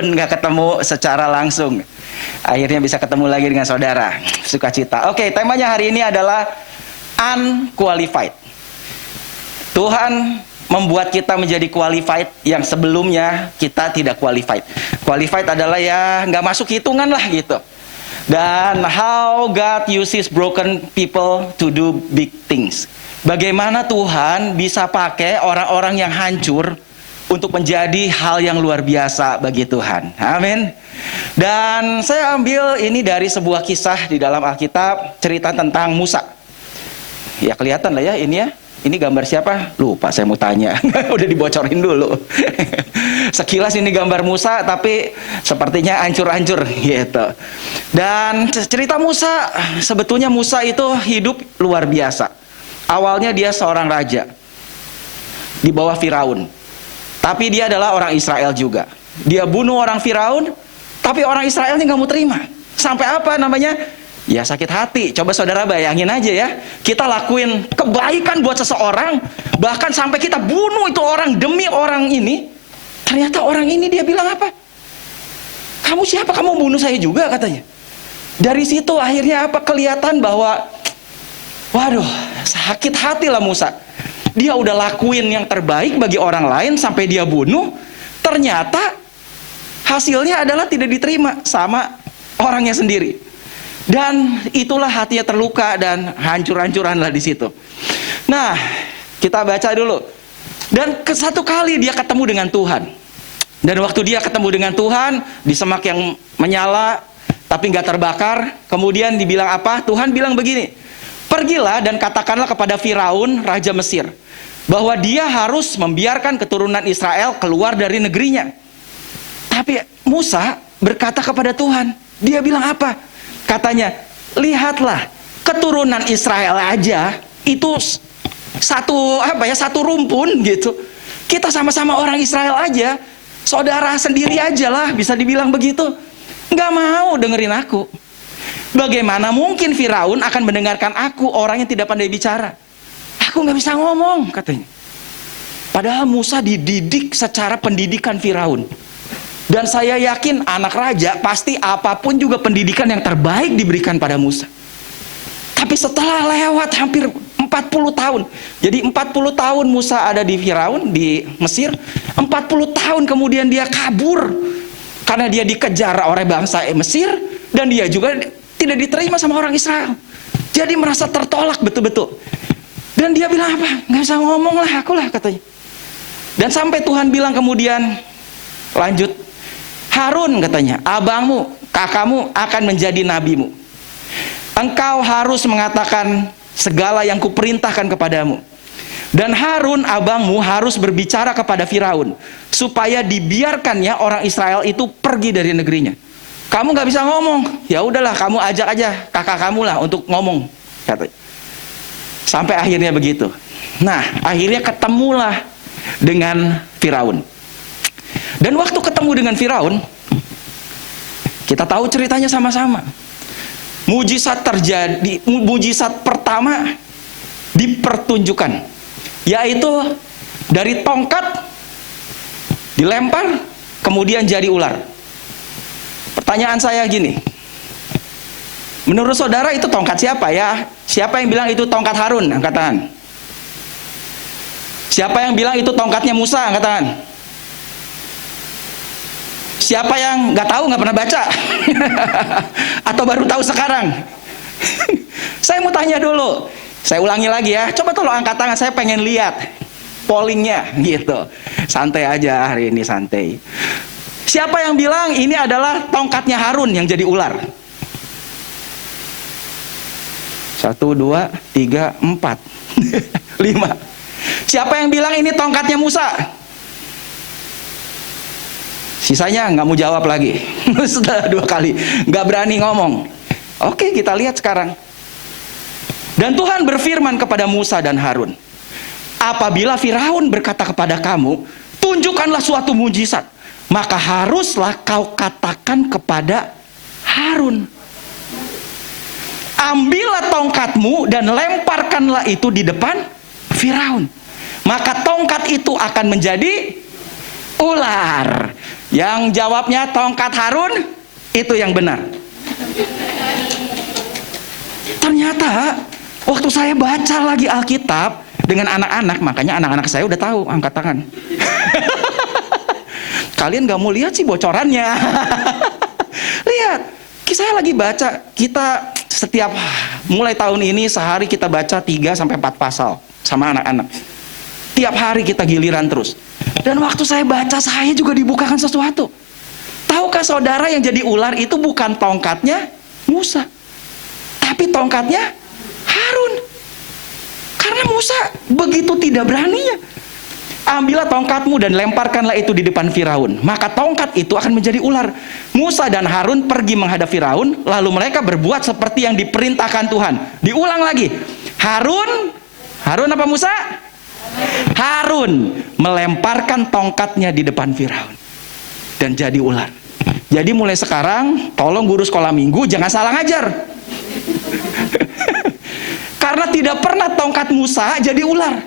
nggak ketemu secara langsung. Akhirnya bisa ketemu lagi dengan saudara. Sukacita. Oke, temanya hari ini adalah unqualified. Tuhan membuat kita menjadi qualified yang sebelumnya kita tidak qualified. Qualified adalah ya nggak masuk hitungan lah gitu. Dan how God uses broken people to do big things. Bagaimana Tuhan bisa pakai orang-orang yang hancur untuk menjadi hal yang luar biasa bagi Tuhan. Amin. Dan saya ambil ini dari sebuah kisah di dalam Alkitab, cerita tentang Musa. Ya kelihatan lah ya ini ya. Ini gambar siapa? Lupa saya mau tanya. Udah dibocorin dulu. Sekilas ini gambar Musa, tapi sepertinya hancur-hancur gitu. Dan cerita Musa, sebetulnya Musa itu hidup luar biasa. Awalnya dia seorang raja di bawah Firaun. Tapi dia adalah orang Israel juga. Dia bunuh orang Firaun, tapi orang Israel ini nggak mau terima. Sampai apa namanya? Ya sakit hati. Coba saudara bayangin aja ya. Kita lakuin kebaikan buat seseorang, bahkan sampai kita bunuh itu orang demi orang ini. Ternyata orang ini dia bilang apa? Kamu siapa? Kamu bunuh saya juga katanya. Dari situ akhirnya apa? Kelihatan bahwa waduh, sakit hati lah Musa. Dia udah lakuin yang terbaik bagi orang lain sampai dia bunuh. Ternyata hasilnya adalah tidak diterima sama orangnya sendiri. Dan itulah hatinya terluka dan hancur-hancuran lah di situ. Nah, kita baca dulu. Dan satu kali dia ketemu dengan Tuhan. Dan waktu dia ketemu dengan Tuhan di semak yang menyala tapi nggak terbakar, kemudian dibilang apa? Tuhan bilang begini, pergilah dan katakanlah kepada Firaun, raja Mesir, bahwa dia harus membiarkan keturunan Israel keluar dari negerinya. Tapi Musa berkata kepada Tuhan, dia bilang apa? Katanya, lihatlah, keturunan Israel aja itu satu rumpun gitu. Kita sama-sama orang Israel aja, saudara sendiri aja lah, bisa dibilang begitu. Nggak mau dengerin aku. Bagaimana mungkin Firaun akan mendengarkan aku, orang yang tidak pandai bicara? Aku nggak bisa ngomong, katanya. Padahal Musa dididik secara pendidikan Firaun. Dan saya yakin anak raja pasti apapun juga pendidikan yang terbaik diberikan pada Musa. Tapi setelah lewat hampir 40 tahun. Jadi 40 tahun Musa ada di Firaun, di Mesir. 40 tahun kemudian dia kabur. Karena dia dikejar oleh bangsa Mesir. Dan dia juga tidak diterima sama orang Israel. Jadi merasa tertolak betul-betul. Dan dia bilang apa? Nggak bisa ngomong lah aku lah katanya. Dan sampai Tuhan bilang kemudian, lanjut. Harun katanya, abangmu, kakakmu akan menjadi nabimu. Engkau harus mengatakan segala yang kuperintahkan kepadamu. Dan Harun, abangmu, harus berbicara kepada Firaun, supaya dibiarkannya orang Israel itu pergi dari negerinya. Kamu gak bisa ngomong, ya udahlah kamu ajak aja kakak kamu lah untuk ngomong, katanya. Sampai akhirnya begitu. Nah, akhirnya ketemulah dengan Firaun. Dan waktu ketemu dengan Firaun, kita tahu ceritanya sama-sama. Mujizat terjadi, mujizat pertama dipertunjukkan, yaitu dari tongkat dilempar, kemudian jadi ular. Pertanyaan saya gini, menurut saudara itu tongkat siapa ya? Siapa yang bilang itu tongkat Harun? Angkat tangan. Siapa yang bilang itu tongkatnya Musa? Angkat tangan. Siapa yang nggak tahu, nggak pernah baca? Atau baru tahu sekarang? Saya mau tanya dulu. Saya ulangi lagi ya. Coba tolong angkat tangan, saya pengen lihat pollingnya gitu. Santai aja hari ini, santai. Siapa yang bilang ini adalah tongkatnya Harun yang jadi ular? 1, 2, 3, 4, 5. Siapa yang bilang ini tongkatnya Musa? Sisanya nggak mau jawab lagi. Sudah 2 kali nggak berani ngomong. Oke, kita lihat sekarang. Dan Tuhan berfirman kepada Musa dan Harun, apabila Firaun berkata kepada kamu, tunjukkanlah suatu mujizat, maka haruslah kau katakan kepada Harun, ambillah tongkatmu dan lemparkanlah itu di depan Firaun, maka tongkat itu akan menjadi ular. Yang jawabnya tongkat Harun, itu yang benar. Ternyata waktu saya baca lagi Alkitab dengan anak-anak, makanya anak-anak saya udah tahu, angkat tangan. Kalian gak mau lihat sih bocorannya. Lihat, saya lagi baca, kita setiap mulai tahun ini sehari kita baca 3-4 pasal sama anak-anak. Tiap hari kita giliran terus. Dan waktu saya baca, saya juga dibukakan sesuatu. Tahukah saudara, yang jadi ular itu bukan tongkatnya Musa, tapi tongkatnya Harun. Karena Musa begitu tidak beraninya. Ambillah tongkatmu dan lemparkanlah itu di depan Firaun, maka tongkat itu akan menjadi ular. Musa dan Harun pergi menghadap Firaun, lalu mereka berbuat seperti yang diperintahkan Tuhan. Diulang lagi. Harun apa Musa? Harun melemparkan tongkatnya di depan Firaun dan jadi ular. Jadi mulai sekarang tolong guru sekolah minggu jangan salah ngajar. Karena tidak pernah tongkat Musa jadi ular,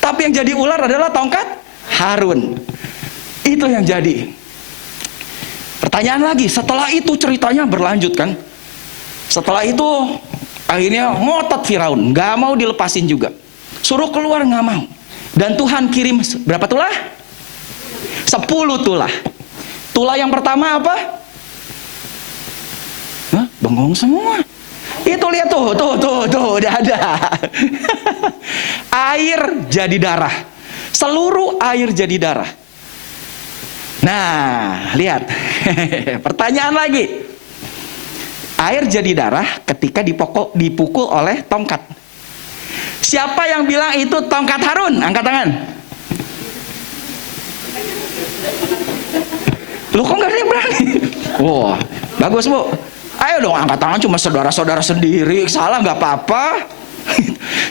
tapi yang jadi ular adalah tongkat Harun. Itu yang jadi. Pertanyaan lagi, setelah itu ceritanya berlanjut kan. Setelah itu akhirnya ngotot Firaun, nggak mau dilepasin juga. Suruh keluar nggak mau. Dan Tuhan kirim berapa tulah? 10 tulah. Tulah yang pertama apa? Hah? Bengong semua. Itu lihat tuh, udah ada. Air jadi darah. Seluruh air jadi darah. Nah, lihat. Pertanyaan lagi. Air jadi darah ketika dipukul oleh tongkat. Siapa yang bilang itu tongkat Harun? Angkat tangan. Loh, kok nggak ada yang berani? Wah, bagus Bu. Ayo dong angkat tangan, cuma saudara-saudara sendiri. Salah nggak apa-apa.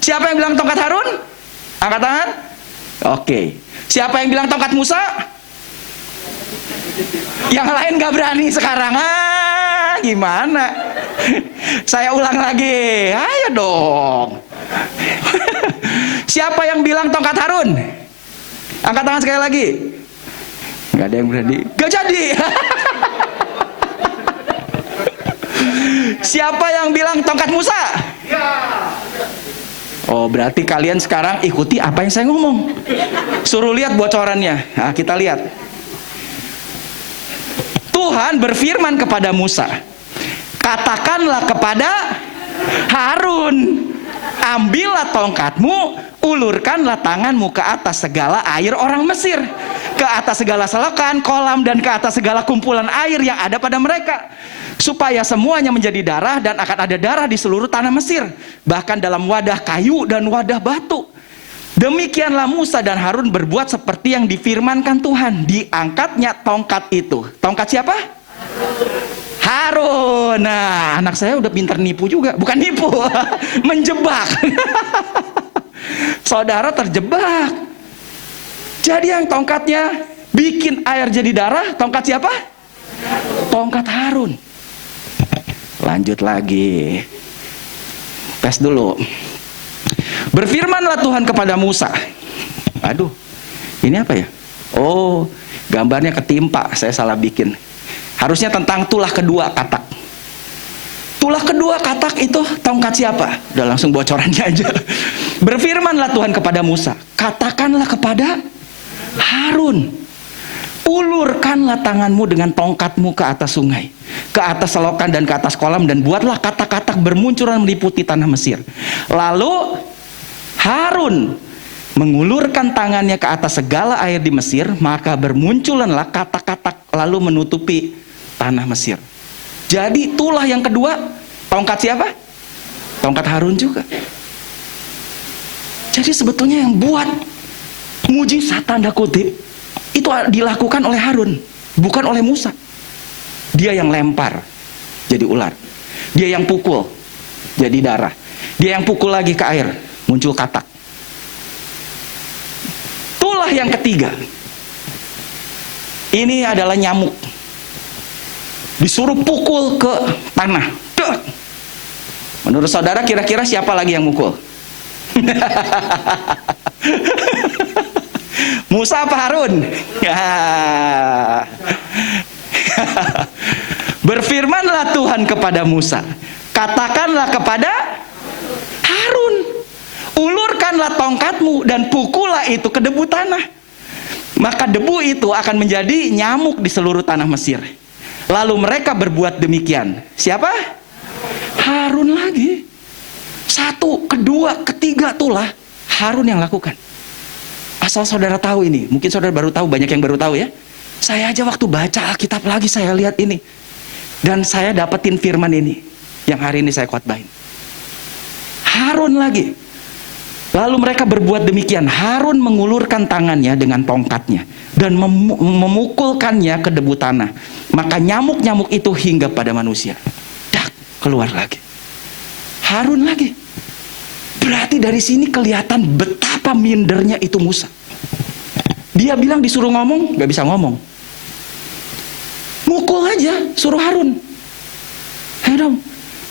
Siapa yang bilang tongkat Harun? Angkat tangan. Oke. Siapa yang bilang tongkat Musa? Yang lain nggak berani sekarang. Gimana? Saya ulang lagi. Ayo dong. Siapa yang bilang tongkat Harun? Angkat tangan sekali lagi. Nggak ada yang berani. Nggak jadi. Siapa yang bilang tongkat Musa? Oh, berarti kalian sekarang ikuti apa yang saya ngomong. Suruh lihat bocorannya. Nah, kita lihat. Tuhan berfirman kepada Musa, katakanlah kepada Harun, ambillah tongkatmu, ulurkanlah tanganmu ke atas segala air orang Mesir, ke atas segala selokan, kolam, dan ke atas segala kumpulan air yang ada pada mereka, supaya semuanya menjadi darah, dan akan ada darah di seluruh tanah Mesir, bahkan dalam wadah kayu dan wadah batu. Demikianlah Musa dan Harun berbuat seperti yang difirmankan Tuhan. Diangkatnya tongkat itu. Tongkat siapa? Harun. Nah, anak saya udah pintar nipu juga. Bukan nipu, menjebak. Saudara terjebak. Jadi yang tongkatnya bikin air jadi darah, tongkat siapa? Tongkat Harun. Lanjut lagi. Tes dulu. Berfirmanlah Tuhan kepada Musa. Aduh, ini apa ya? Oh, gambarnya ketimpa, saya salah bikin. Harusnya tentang tulah kedua katak. Tulah kedua katak itu tongkat siapa? Udah langsung bocorannya aja. Berfirmanlah Tuhan kepada Musa, katakanlah kepada Harun, ulurkanlah tanganmu dengan tongkatmu ke atas sungai, ke atas selokan dan ke atas kolam, dan buatlah katak-katak bermunculan meliputi tanah Mesir. Lalu Harun mengulurkan tangannya ke atas segala air di Mesir, maka bermunculanlah katak-katak lalu menutupi tanah Mesir. Jadi tulah yang kedua, tongkat siapa? Tongkat Harun juga. Jadi sebetulnya yang buat mujizat tanda kutip itu dilakukan oleh Harun, bukan oleh Musa. Dia yang lempar jadi ular, dia yang pukul jadi darah, dia yang pukul lagi ke air, muncul katak. Tulah yang ketiga, ini adalah nyamuk. Disuruh pukul ke tanah. Duh. Menurut saudara kira-kira siapa lagi yang mukul? Musa apa Harun? Ya. Berfirmanlah Tuhan kepada Musa, katakanlah kepada Harun, ulurkanlah tongkatmu dan pukullah itu ke debu tanah. Maka debu itu akan menjadi nyamuk di seluruh tanah Mesir. Lalu mereka berbuat demikian. Siapa? Harun lagi. Satu, kedua, ketiga itulah Harun yang lakukan. Asal saudara tahu ini, mungkin saudara baru tahu, banyak yang baru tahu ya. Saya aja waktu baca Alkitab lagi saya lihat ini. Dan saya dapetin firman ini yang hari ini saya khotbahin. Harun lagi. Lalu mereka berbuat demikian. Harun mengulurkan tangannya dengan tongkatnya dan memukulkannya ke debu tanah. Maka nyamuk-nyamuk itu hinggap pada manusia. Dak, keluar lagi. Harun lagi. Berarti dari sini kelihatan betapa mindernya itu Musa. Dia bilang disuruh ngomong, gak bisa ngomong. Mukul aja, suruh Harun. Ayo dong.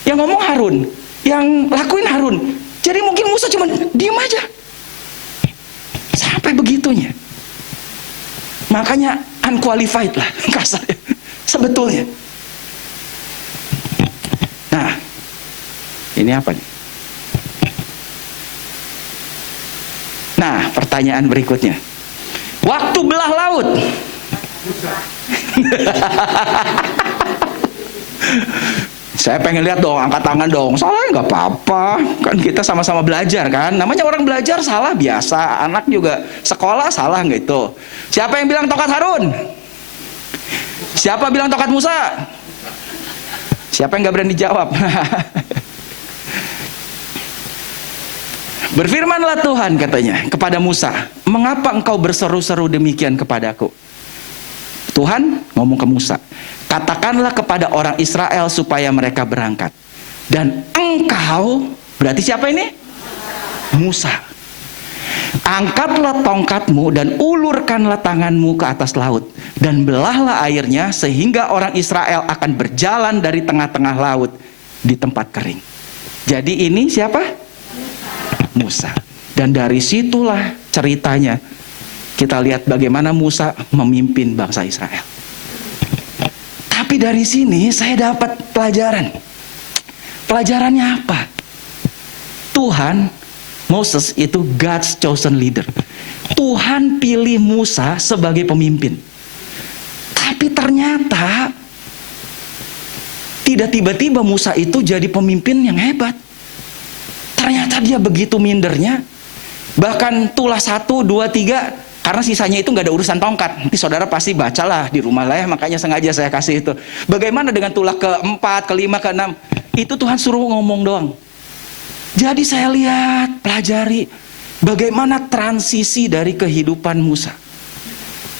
Yang ngomong Harun, yang lakuin Harun. Jadi mungkin Musa cuma diem aja. Sampai begitunya. Makanya unqualified lah kasarnya. Sebetulnya. Nah, ini apa nih? Nah, pertanyaan berikutnya. Waktu belah laut. Saya pengen lihat dong, angkat tangan dong. Salah nggak apa-apa. Kan kita sama-sama belajar kan. Namanya orang belajar salah biasa. Anak juga sekolah salah nggak itu. Siapa yang bilang tongkat Harun? Siapa bilang tongkat Musa? Siapa yang nggak berani jawab? Berfirmanlah Tuhan katanya kepada Musa, mengapa engkau berseru-seru demikian kepadaku? Tuhan ngomong ke Musa, katakanlah kepada orang Israel supaya mereka berangkat. Dan engkau, berarti siapa ini? Musa. Angkatlah tongkatmu dan ulurkanlah tanganmu ke atas laut. Dan belahlah airnya sehingga orang Israel akan berjalan dari tengah-tengah laut di tempat kering. Jadi ini siapa? Musa. Dan dari situlah ceritanya kita lihat bagaimana Musa memimpin bangsa Israel. Tapi dari sini saya dapat pelajaran. Pelajarannya apa? Tuhan, Moses itu God's chosen leader. Tuhan pilih Musa sebagai pemimpin. Tapi ternyata tidak tiba-tiba Musa itu jadi pemimpin yang hebat. Ternyata dia begitu mindernya. Bahkan tulah 1, 2, 3, karena sisanya itu nggak ada urusan tongkat. Nanti saudara pasti bacalah di rumah lah ya, makanya sengaja saya kasih itu. Bagaimana dengan tulah ke-4, ke-5, ke-6? Itu Tuhan suruh ngomong doang. Jadi saya lihat, pelajari bagaimana transisi dari kehidupan Musa.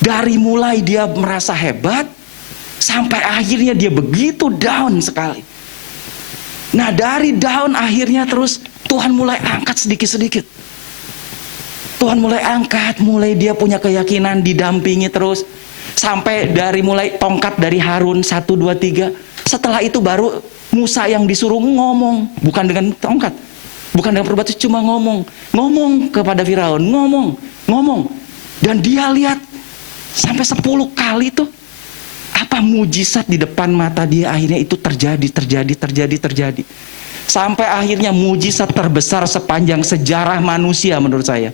Dari mulai dia merasa hebat, sampai akhirnya dia begitu down sekali. Nah dari down akhirnya terus Tuhan mulai angkat sedikit-sedikit. Tuhan mulai angkat, mulai dia punya keyakinan, didampingi terus. Sampai dari mulai tongkat dari Harun 1, 2, 3. Setelah itu baru Musa yang disuruh ngomong. Bukan dengan tongkat. Bukan dengan perbatu, cuma ngomong. Ngomong kepada Firaun, ngomong. Dan dia lihat sampai 10 kali tuh. Apa mujizat di depan mata dia akhirnya itu terjadi. Sampai akhirnya mujizat terbesar sepanjang sejarah manusia menurut saya.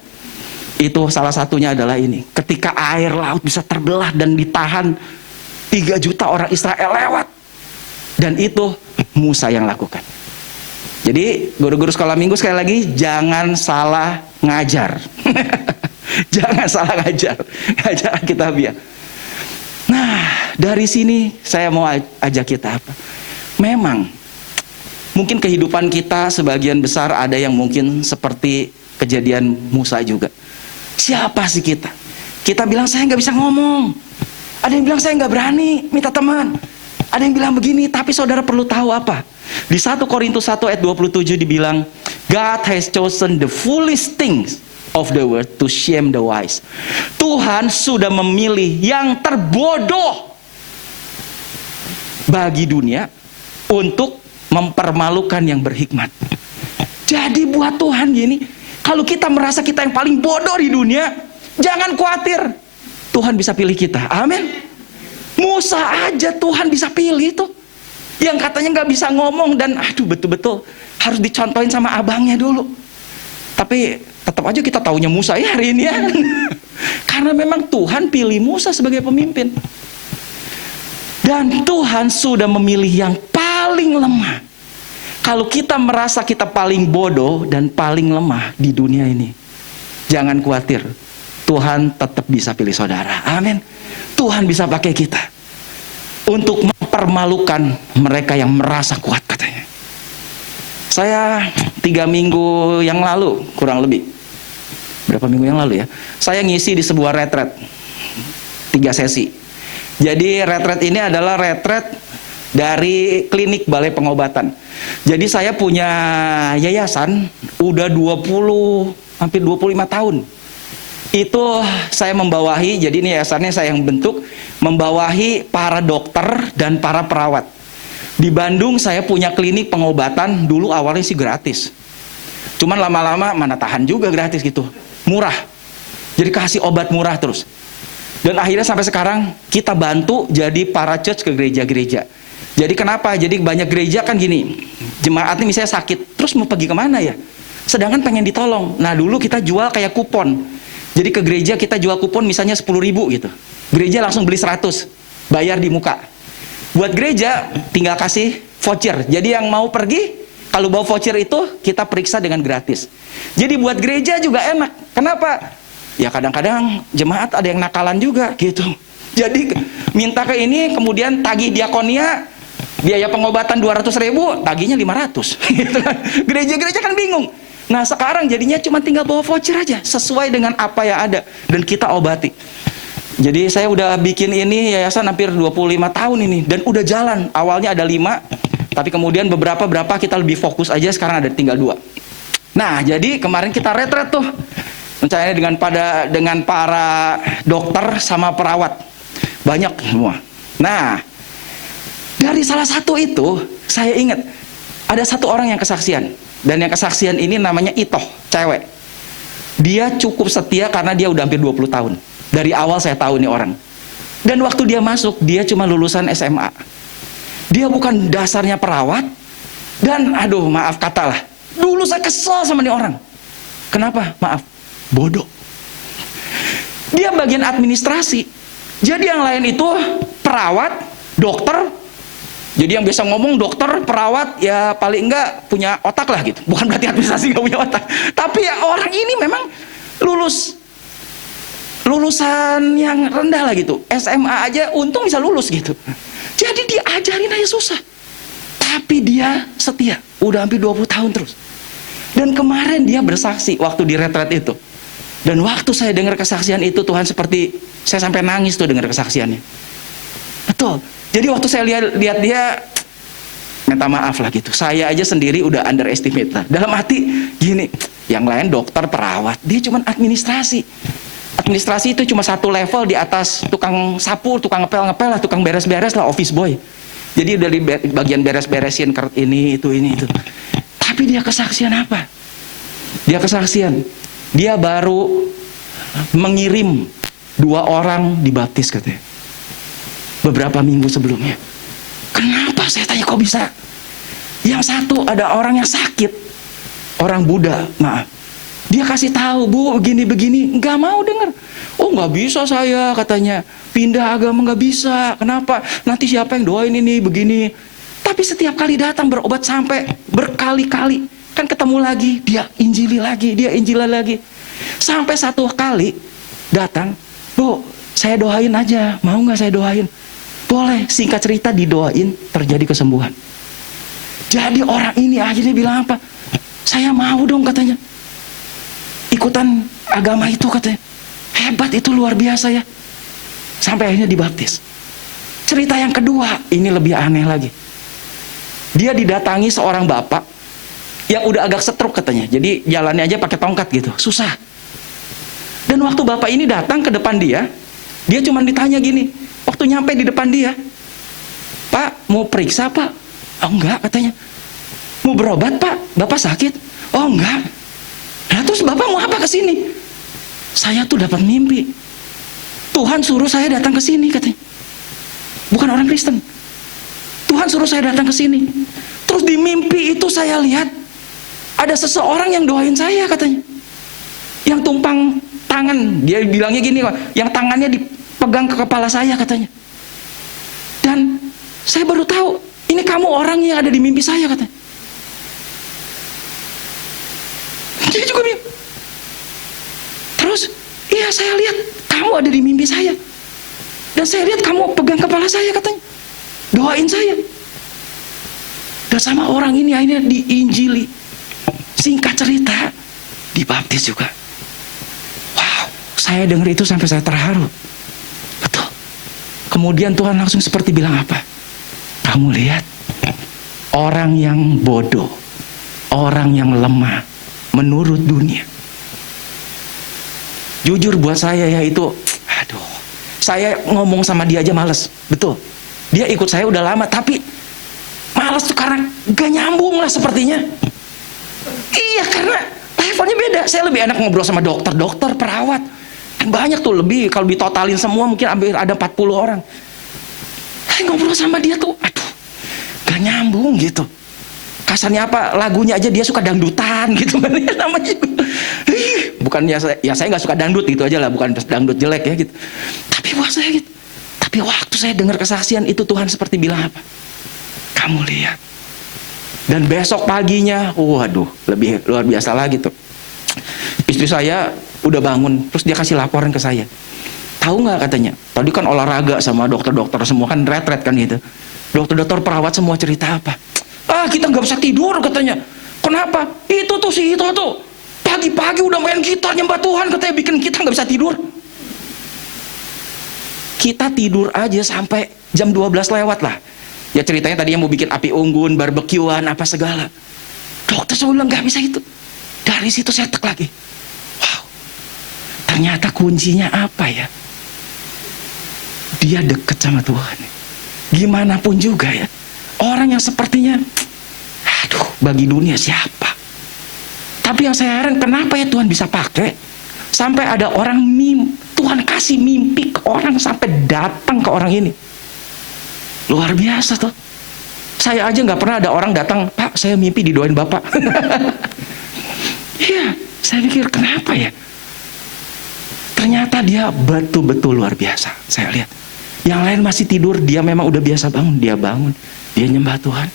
Itu salah satunya adalah ini. Ketika air laut bisa terbelah dan ditahan 3 juta orang Israel lewat. Dan itu Musa yang lakukan. Jadi guru-guru sekolah minggu sekali lagi jangan salah ngajar. Jangan salah ngajar. Ngajar Alkitabiah. Nah dari sini saya mau ajak kita apa? Memang mungkin kehidupan kita sebagian besar ada yang mungkin seperti kejadian Musa juga. Siapa sih kita? Kita bilang saya nggak bisa ngomong. Ada yang bilang saya nggak berani minta teman. Ada yang bilang begini, tapi saudara perlu tahu apa? Di 1 Korintus 1 ayat 27 dibilang, God has chosen the foolish things of the world to shame the wise. Tuhan sudah memilih yang terbodoh bagi dunia untuk mempermalukan yang berhikmat. Jadi buat Tuhan gini, kalau kita merasa kita yang paling bodoh di dunia, Jangan khawatir, Tuhan bisa pilih kita. Amin. Musa aja Tuhan bisa pilih tuh. Yang katanya nggak bisa ngomong dan aduh betul-betul harus dicontohin sama abangnya dulu. Tapi tetap aja kita taunya Musa ya hari ini ya. Karena memang Tuhan pilih Musa sebagai pemimpin. Dan Tuhan sudah memilih yang paling lemah. Kalau kita merasa kita paling bodoh dan paling lemah di dunia ini, jangan khawatir. Tuhan tetap bisa pilih saudara. Amin. Tuhan bisa pakai kita untuk mempermalukan mereka yang merasa kuat katanya. Saya 3 minggu yang lalu, kurang lebih berapa minggu yang lalu ya, saya ngisi di sebuah retret 3 sesi. Jadi retret ini adalah retret dari klinik balai pengobatan. Jadi saya punya yayasan udah hampir 25 tahun. Itu saya membawahi, jadi ini yayasannya saya yang bentuk, membawahi para dokter dan para perawat. Di Bandung saya punya klinik pengobatan, dulu awalnya sih gratis. Cuman lama-lama mana tahan juga gratis gitu, murah. Jadi kasih obat murah terus. Dan akhirnya sampai sekarang kita bantu jadi para church ke gereja-gereja. Jadi kenapa? Jadi banyak gereja kan gini, jemaatnya misalnya sakit, terus mau pergi kemana ya? Sedangkan pengen ditolong. Nah dulu kita jual kayak kupon. Jadi ke gereja kita jual kupon misalnya 10.000 gitu. Gereja langsung beli 100, bayar di muka. Buat gereja tinggal kasih voucher. Jadi yang mau pergi, kalau bawa voucher itu kita periksa dengan gratis. Jadi buat gereja juga enak. Kenapa? Ya kadang-kadang jemaat ada yang nakalan juga gitu. Jadi minta ke ini, kemudian tagih diakonia, biaya pengobatan 200.000, tagihnya 500. Gitu kan. Gereja-gereja kan bingung. Nah sekarang jadinya cuma tinggal bawa voucher aja, sesuai dengan apa yang ada, dan kita obati. Jadi saya udah bikin ini yayasan hampir 25 tahun ini, dan udah jalan. Awalnya ada 5, tapi kemudian beberapa kita lebih fokus aja, sekarang ada tinggal 2. Nah jadi kemarin kita retret tuh, rencananya dengan para dokter sama perawat, banyak semua. Nah dari salah satu itu saya ingat ada satu orang yang kesaksian. Dan yang kesaksian ini namanya Itoh, cewek. Dia cukup setia karena dia udah hampir 20 tahun. Dari awal saya tahu nih orang. Dan waktu dia masuk, dia cuma lulusan SMA. Dia bukan dasarnya perawat. Dan aduh maaf kata lah, dulu saya kesel sama nih orang. Kenapa? Maaf, bodoh. Dia bagian administrasi. Jadi yang lain itu perawat, dokter. Jadi yang biasa ngomong dokter, perawat, ya paling enggak punya otak lah gitu. Bukan berarti administrasi nggak punya otak. Tapi ya orang ini memang lulusan yang rendah lah gitu. SMA aja untung bisa lulus gitu. Jadi diajarin aja susah. Tapi dia setia. Udah hampir 20 tahun terus. Dan kemarin dia bersaksi waktu di retret itu. Dan waktu saya dengar kesaksian itu, Tuhan seperti, saya sampai nangis tuh dengar kesaksiannya. Betul. Jadi waktu saya lihat dia, minta maaf lah gitu. Saya aja sendiri udah underestimate lah. Dalam hati gini, yang lain dokter, perawat, dia cuma administrasi. Administrasi itu cuma satu level di atas tukang sapu, tukang ngepel lah, tukang beres-beres lah, office boy. Jadi udah di bagian beres-beresin ini, itu. Tapi dia kesaksian apa? Dia kesaksian, dia baru mengirim 2 orang dibaptis katanya. Beberapa minggu sebelumnya. Kenapa? Saya tanya kok bisa? Yang satu ada orang yang sakit, orang Buddha, maaf. Dia kasih tahu, Bu, begini, nggak mau dengar. Oh nggak bisa saya katanya, pindah agama nggak bisa. Kenapa? Nanti siapa yang doain ini begini. Tapi setiap kali datang berobat sampai berkali-kali, kan ketemu lagi, dia injili lagi. Sampai satu kali datang, Bu, saya doain aja, mau nggak saya doain? Boleh, singkat cerita didoain, terjadi kesembuhan. Jadi orang ini akhirnya bilang apa? Saya mau dong katanya. Ikutan agama itu katanya. Hebat itu, luar biasa ya. Sampai akhirnya dibaptis. Cerita yang kedua, ini lebih aneh lagi. Dia didatangi seorang bapak yang udah agak stroke katanya. Jadi jalannya aja pakai tongkat gitu, susah. Dan waktu bapak ini datang ke depan dia cuma ditanya gini, waktu nyampe di depan dia, Pak, mau periksa Pak? Oh enggak katanya. Mau berobat Pak? Bapak sakit? Oh enggak. Nah terus Bapak mau apa kesini? Saya tuh dapat mimpi. Tuhan suruh saya datang ke sini katanya. Bukan orang Kristen. Tuhan suruh saya datang ke sini. Terus di mimpi itu saya lihat ada seseorang yang doain saya katanya. Yang tumpang tangan, dia bilangnya gini, yang tangannya dipegang ke kepala saya katanya. Dan saya baru tahu, ini kamu orang yang ada di mimpi saya katanya. Dia juga bilang. Terus, iya saya lihat kamu ada di mimpi saya. Dan saya lihat kamu pegang kepala saya katanya. Doain saya. Dan sama orang ini akhirnya diinjili. Singkat cerita, dibaptis juga. Wow, saya dengar itu sampai saya terharu. Betul. Kemudian Tuhan langsung seperti bilang apa? Kamu lihat, orang yang bodoh, orang yang lemah, menurut dunia. Jujur buat saya ya itu, aduh, saya ngomong sama dia aja males. Betul. Dia ikut saya udah lama, tapi males tuh karena gak nyambung lah sepertinya. Iya, karena levelnya beda. Saya lebih enak ngobrol sama dokter, perawat. Kan banyak tuh lebih, kalau ditotalin semua mungkin ada 40 orang. Saya ngobrol sama dia tuh, aduh, gak nyambung gitu. Kasarnya apa, lagunya aja dia suka dangdutan gitu kan namanya. Bukannya saya nggak suka dangdut gitu aja lah, bukan dangdut jelek ya gitu. Tapi buat saya gitu. Tapi waktu saya dengar kesaksian itu Tuhan seperti bilang apa? Kamu lihat. Dan besok paginya, waduh, lebih luar biasa lagi tuh. Istri saya udah bangun, terus dia kasih laporan ke saya. Tahu nggak katanya? Tadi kan olahraga sama dokter-dokter semua kan retret kan gitu. Dokter-dokter perawat semua cerita apa? Ah, kita nggak bisa tidur katanya. Kenapa? Itu tuh si itu tuh pagi-pagi udah main gitar nyembah Tuhan katanya, bikin kita nggak bisa tidur. Kita tidur aja sampai jam 12 lewat lah. Ya ceritanya tadi yang mau bikin api unggun, barbekyuan, apa segala. Dokter saya bilang nggak bisa itu. Dari situ saya tek lagi. Wow. Ternyata kuncinya apa ya? Dia deket sama Tuhan. Gimana pun juga ya. Orang yang sepertinya, aduh, bagi dunia siapa? Tapi yang saya heran, kenapa ya Tuhan bisa pakai? Sampai ada orang Tuhan kasih mimpi ke orang sampai datang ke orang ini. Luar biasa tuh. Saya aja nggak pernah ada orang datang, Pak, saya mimpi didoain Bapak. Iya, saya pikir kenapa ya? Ternyata dia betul-betul luar biasa. Saya lihat. Yang lain masih tidur, dia memang udah biasa bangun, dia bangun. Dia nyembah Tuhan.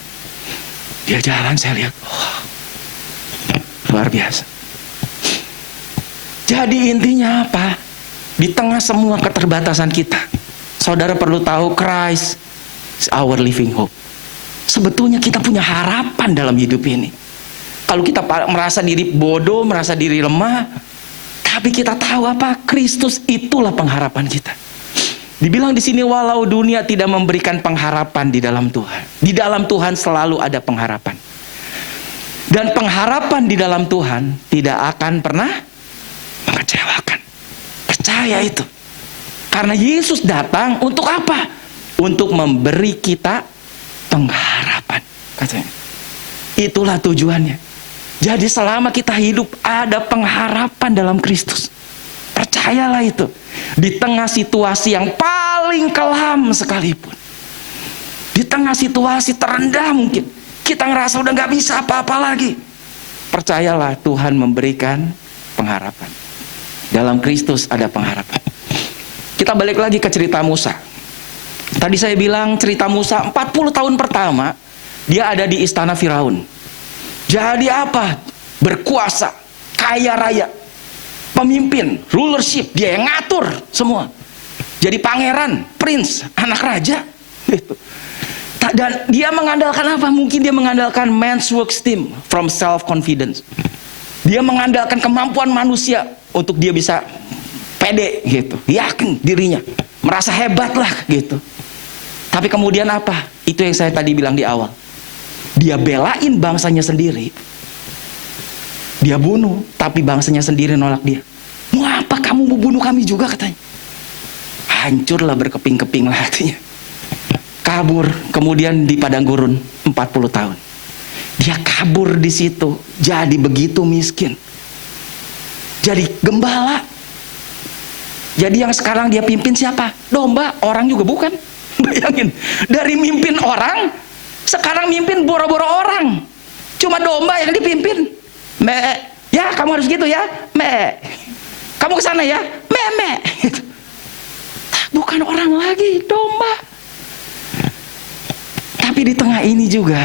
Dia jalan, saya lihat. Wow, luar biasa. Jadi intinya apa? Di tengah semua keterbatasan kita, saudara perlu tahu Christ is our living hope. Sebetulnya kita punya harapan dalam hidup ini. Kalau kita merasa diri bodoh, merasa diri lemah, tapi kita tahu apa? Kristus itulah pengharapan kita. Dibilang di sini, walau dunia tidak memberikan pengharapan di dalam Tuhan. Di dalam Tuhan selalu ada pengharapan. Dan pengharapan di dalam Tuhan tidak akan pernah mengecewakan. Percaya itu. Karena Yesus datang untuk apa? Untuk memberi kita pengharapan. Katanya. Itulah tujuannya. Jadi selama kita hidup ada pengharapan dalam Kristus. Percayalah itu. Di tengah situasi yang paling kelam sekalipun, di tengah situasi terendah mungkin, kita ngerasa udah gak bisa apa-apa lagi, percayalah Tuhan memberikan pengharapan. Dalam Kristus ada pengharapan. Kita balik lagi ke cerita Musa. Tadi saya bilang cerita Musa 40 tahun pertama dia ada di istana Firaun. Jadi apa? Berkuasa, kaya raya, pemimpin, rulership, dia yang ngatur semua. Jadi pangeran, prince, anak raja gitu. Dan dia mengandalkan apa? Mungkin dia mengandalkan man's work steam from self-confidence. Dia mengandalkan kemampuan manusia untuk dia bisa pede gitu, yakin dirinya, merasa hebat lah gitu. Tapi kemudian apa? Itu yang saya tadi bilang di awal. Dia belain bangsanya sendiri. Dia bunuh, tapi bangsanya sendiri nolak dia. Mau apa kamu mau bunuh kami juga katanya. Hancurlah berkeping-keping lah hatinya. Kabur, kemudian di padang gurun 40 tahun. Dia kabur di situ, jadi begitu miskin. Jadi gembala, Jadi yang sekarang dia pimpin siapa? Domba, orang juga bukan. Bayangin, dari mimpin orang, sekarang mimpin boro-boro orang. Cuma domba yang dipimpin. Ya kamu harus gitu ya, kamu kesana ya, bukan orang lagi, domba. Tapi di tengah ini juga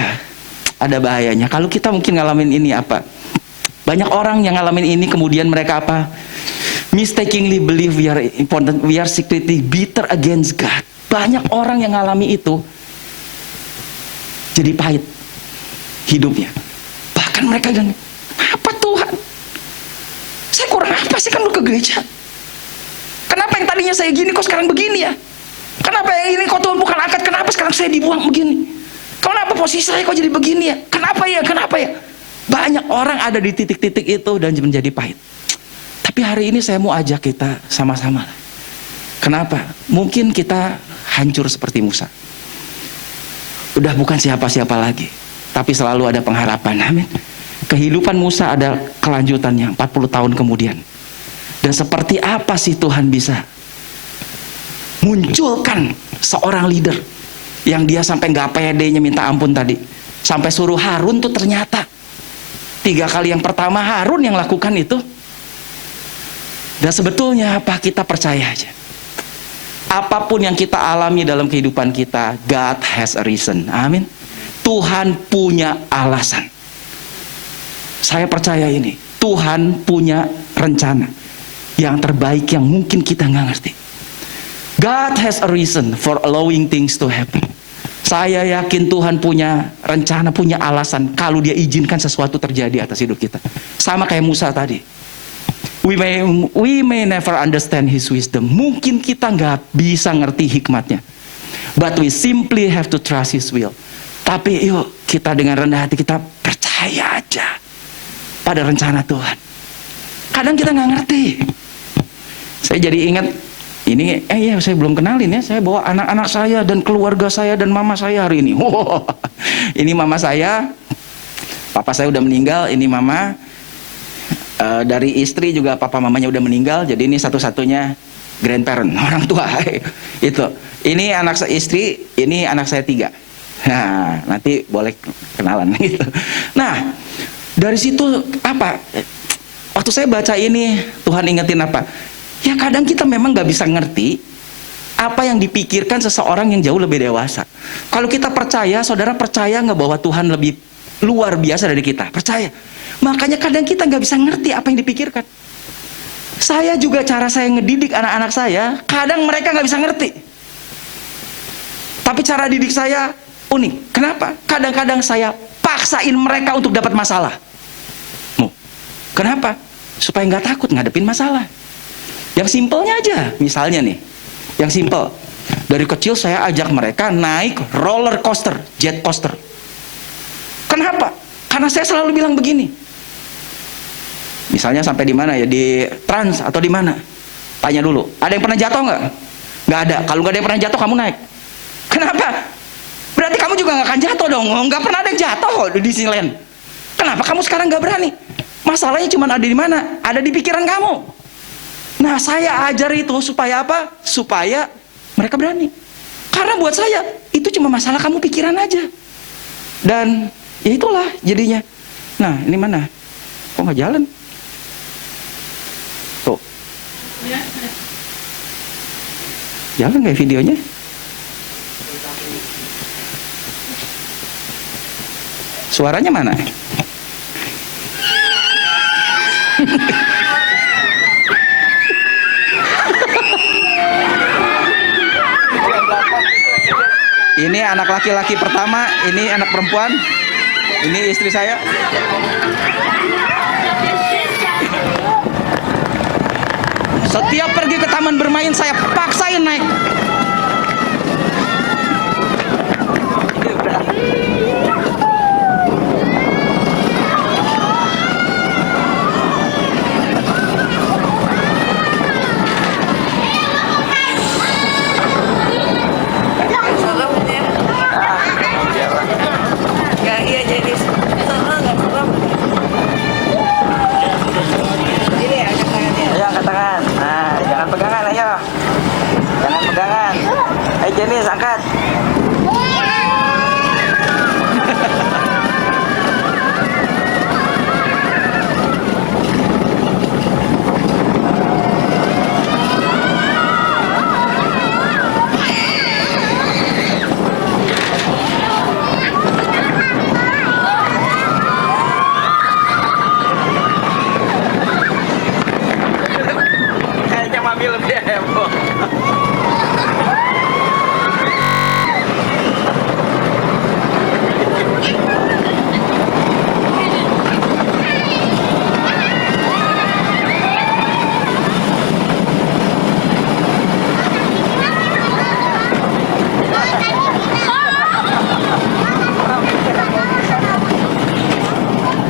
ada bahayanya. Kalau kita mungkin ngalamin ini apa? Banyak orang yang ngalamin ini kemudian mereka apa? Mistakenly believe we are important, we are secretly bitter against God. Banyak orang yang ngalami itu jadi pahit hidupnya. Bahkan mereka bilang, apa Tuhan? Saya kurang apa sih kan lu ke gereja? Kenapa yang tadinya saya gini kok sekarang begini ya? Kenapa yang ini kok Tuhan bukan angkat? Kenapa sekarang saya dibuang begini? Kenapa posisi saya kok jadi begini ya? Kenapa ya? Kenapa ya? Banyak orang ada di titik-titik itu dan menjadi pahit. Tapi hari ini saya mau ajak kita sama-sama. Kenapa? Mungkin kita hancur seperti Musa. Udah bukan siapa-siapa lagi. Tapi selalu ada pengharapan. Amin. Kehidupan Musa ada kelanjutannya 40 tahun kemudian. Dan seperti apa sih Tuhan bisa munculkan seorang leader yang dia sampai gak pedenya minta ampun tadi. Sampai suruh Harun tuh ternyata 3 kali yang pertama Harun yang lakukan itu. Dan sebetulnya apa, kita percaya aja. Apapun yang kita alami dalam kehidupan kita, God has a reason. Amin. Tuhan punya alasan. Saya percaya ini. Tuhan punya rencana yang terbaik yang mungkin kita nggak ngerti. God has a reason for allowing things to happen. Saya yakin Tuhan punya rencana, punya alasan kalau dia izinkan sesuatu terjadi atas hidup kita. Sama kayak Musa tadi. We may never understand his wisdom. Mungkin kita nggak bisa ngerti hikmatnya. But we simply have to trust his will. Tapi yuk kita dengan rendah hati kita percaya aja pada rencana Tuhan. Kadang kita nggak ngerti. Saya jadi ingat ini, saya belum kenalin ya. Saya bawa anak-anak saya dan keluarga saya dan mama saya hari ini. Ini mama saya, papa saya udah meninggal. Ini mama. Dari istri juga papa mamanya udah meninggal, jadi ini satu-satunya grandparent, orang tua. Itu. Ini anak istri, ini anak saya 3. Nah, nanti boleh kenalan gitu. Nah, dari situ apa? Waktu saya baca ini, Tuhan ingetin apa? Ya kadang kita memang gak bisa ngerti apa yang dipikirkan seseorang yang jauh lebih dewasa. Kalau kita percaya, saudara percaya nggak bahwa Tuhan lebih luar biasa dari kita? Percaya. Makanya kadang kita nggak bisa ngerti apa yang dipikirkan. Saya juga cara saya ngedidik anak-anak saya, kadang mereka nggak bisa ngerti. Tapi cara didik saya unik. Kenapa? Kadang-kadang saya paksain mereka untuk dapat masalah. Kenapa? Supaya nggak takut ngadepin masalah. Yang simpelnya aja, misalnya nih, yang simpel. Dari kecil saya ajak mereka naik roller coaster, jet coaster. Kenapa? Karena saya selalu bilang begini. Misalnya sampai di mana ya, di Trans atau di mana? Tanya dulu. Ada yang pernah jatuh nggak? Nggak ada. Kalau nggak ada yang pernah jatuh, kamu naik. Kenapa? Berarti kamu juga nggak akan jatuh dong. Nggak pernah ada yang jatuh di Disneyland. Kenapa kamu sekarang nggak berani? Masalahnya cuma ada di mana? Ada di pikiran kamu. Nah, saya ajar itu supaya apa? Supaya mereka berani. Karena buat saya itu cuma masalah kamu pikiran aja. Dan ya itulah jadinya. Nah, ini mana? Kok nggak jalan? Tuh. Jalan nggak videonya? Suaranya mana? Ini anak laki-laki pertama, ini anak perempuan, ini istri saya. Setiap pergi ke taman bermain saya paksain naik. Ayo angkat tangan. Nah, jangan pegangan, ayo. Jenis, angkat. Kayaknya mami lebih heboh.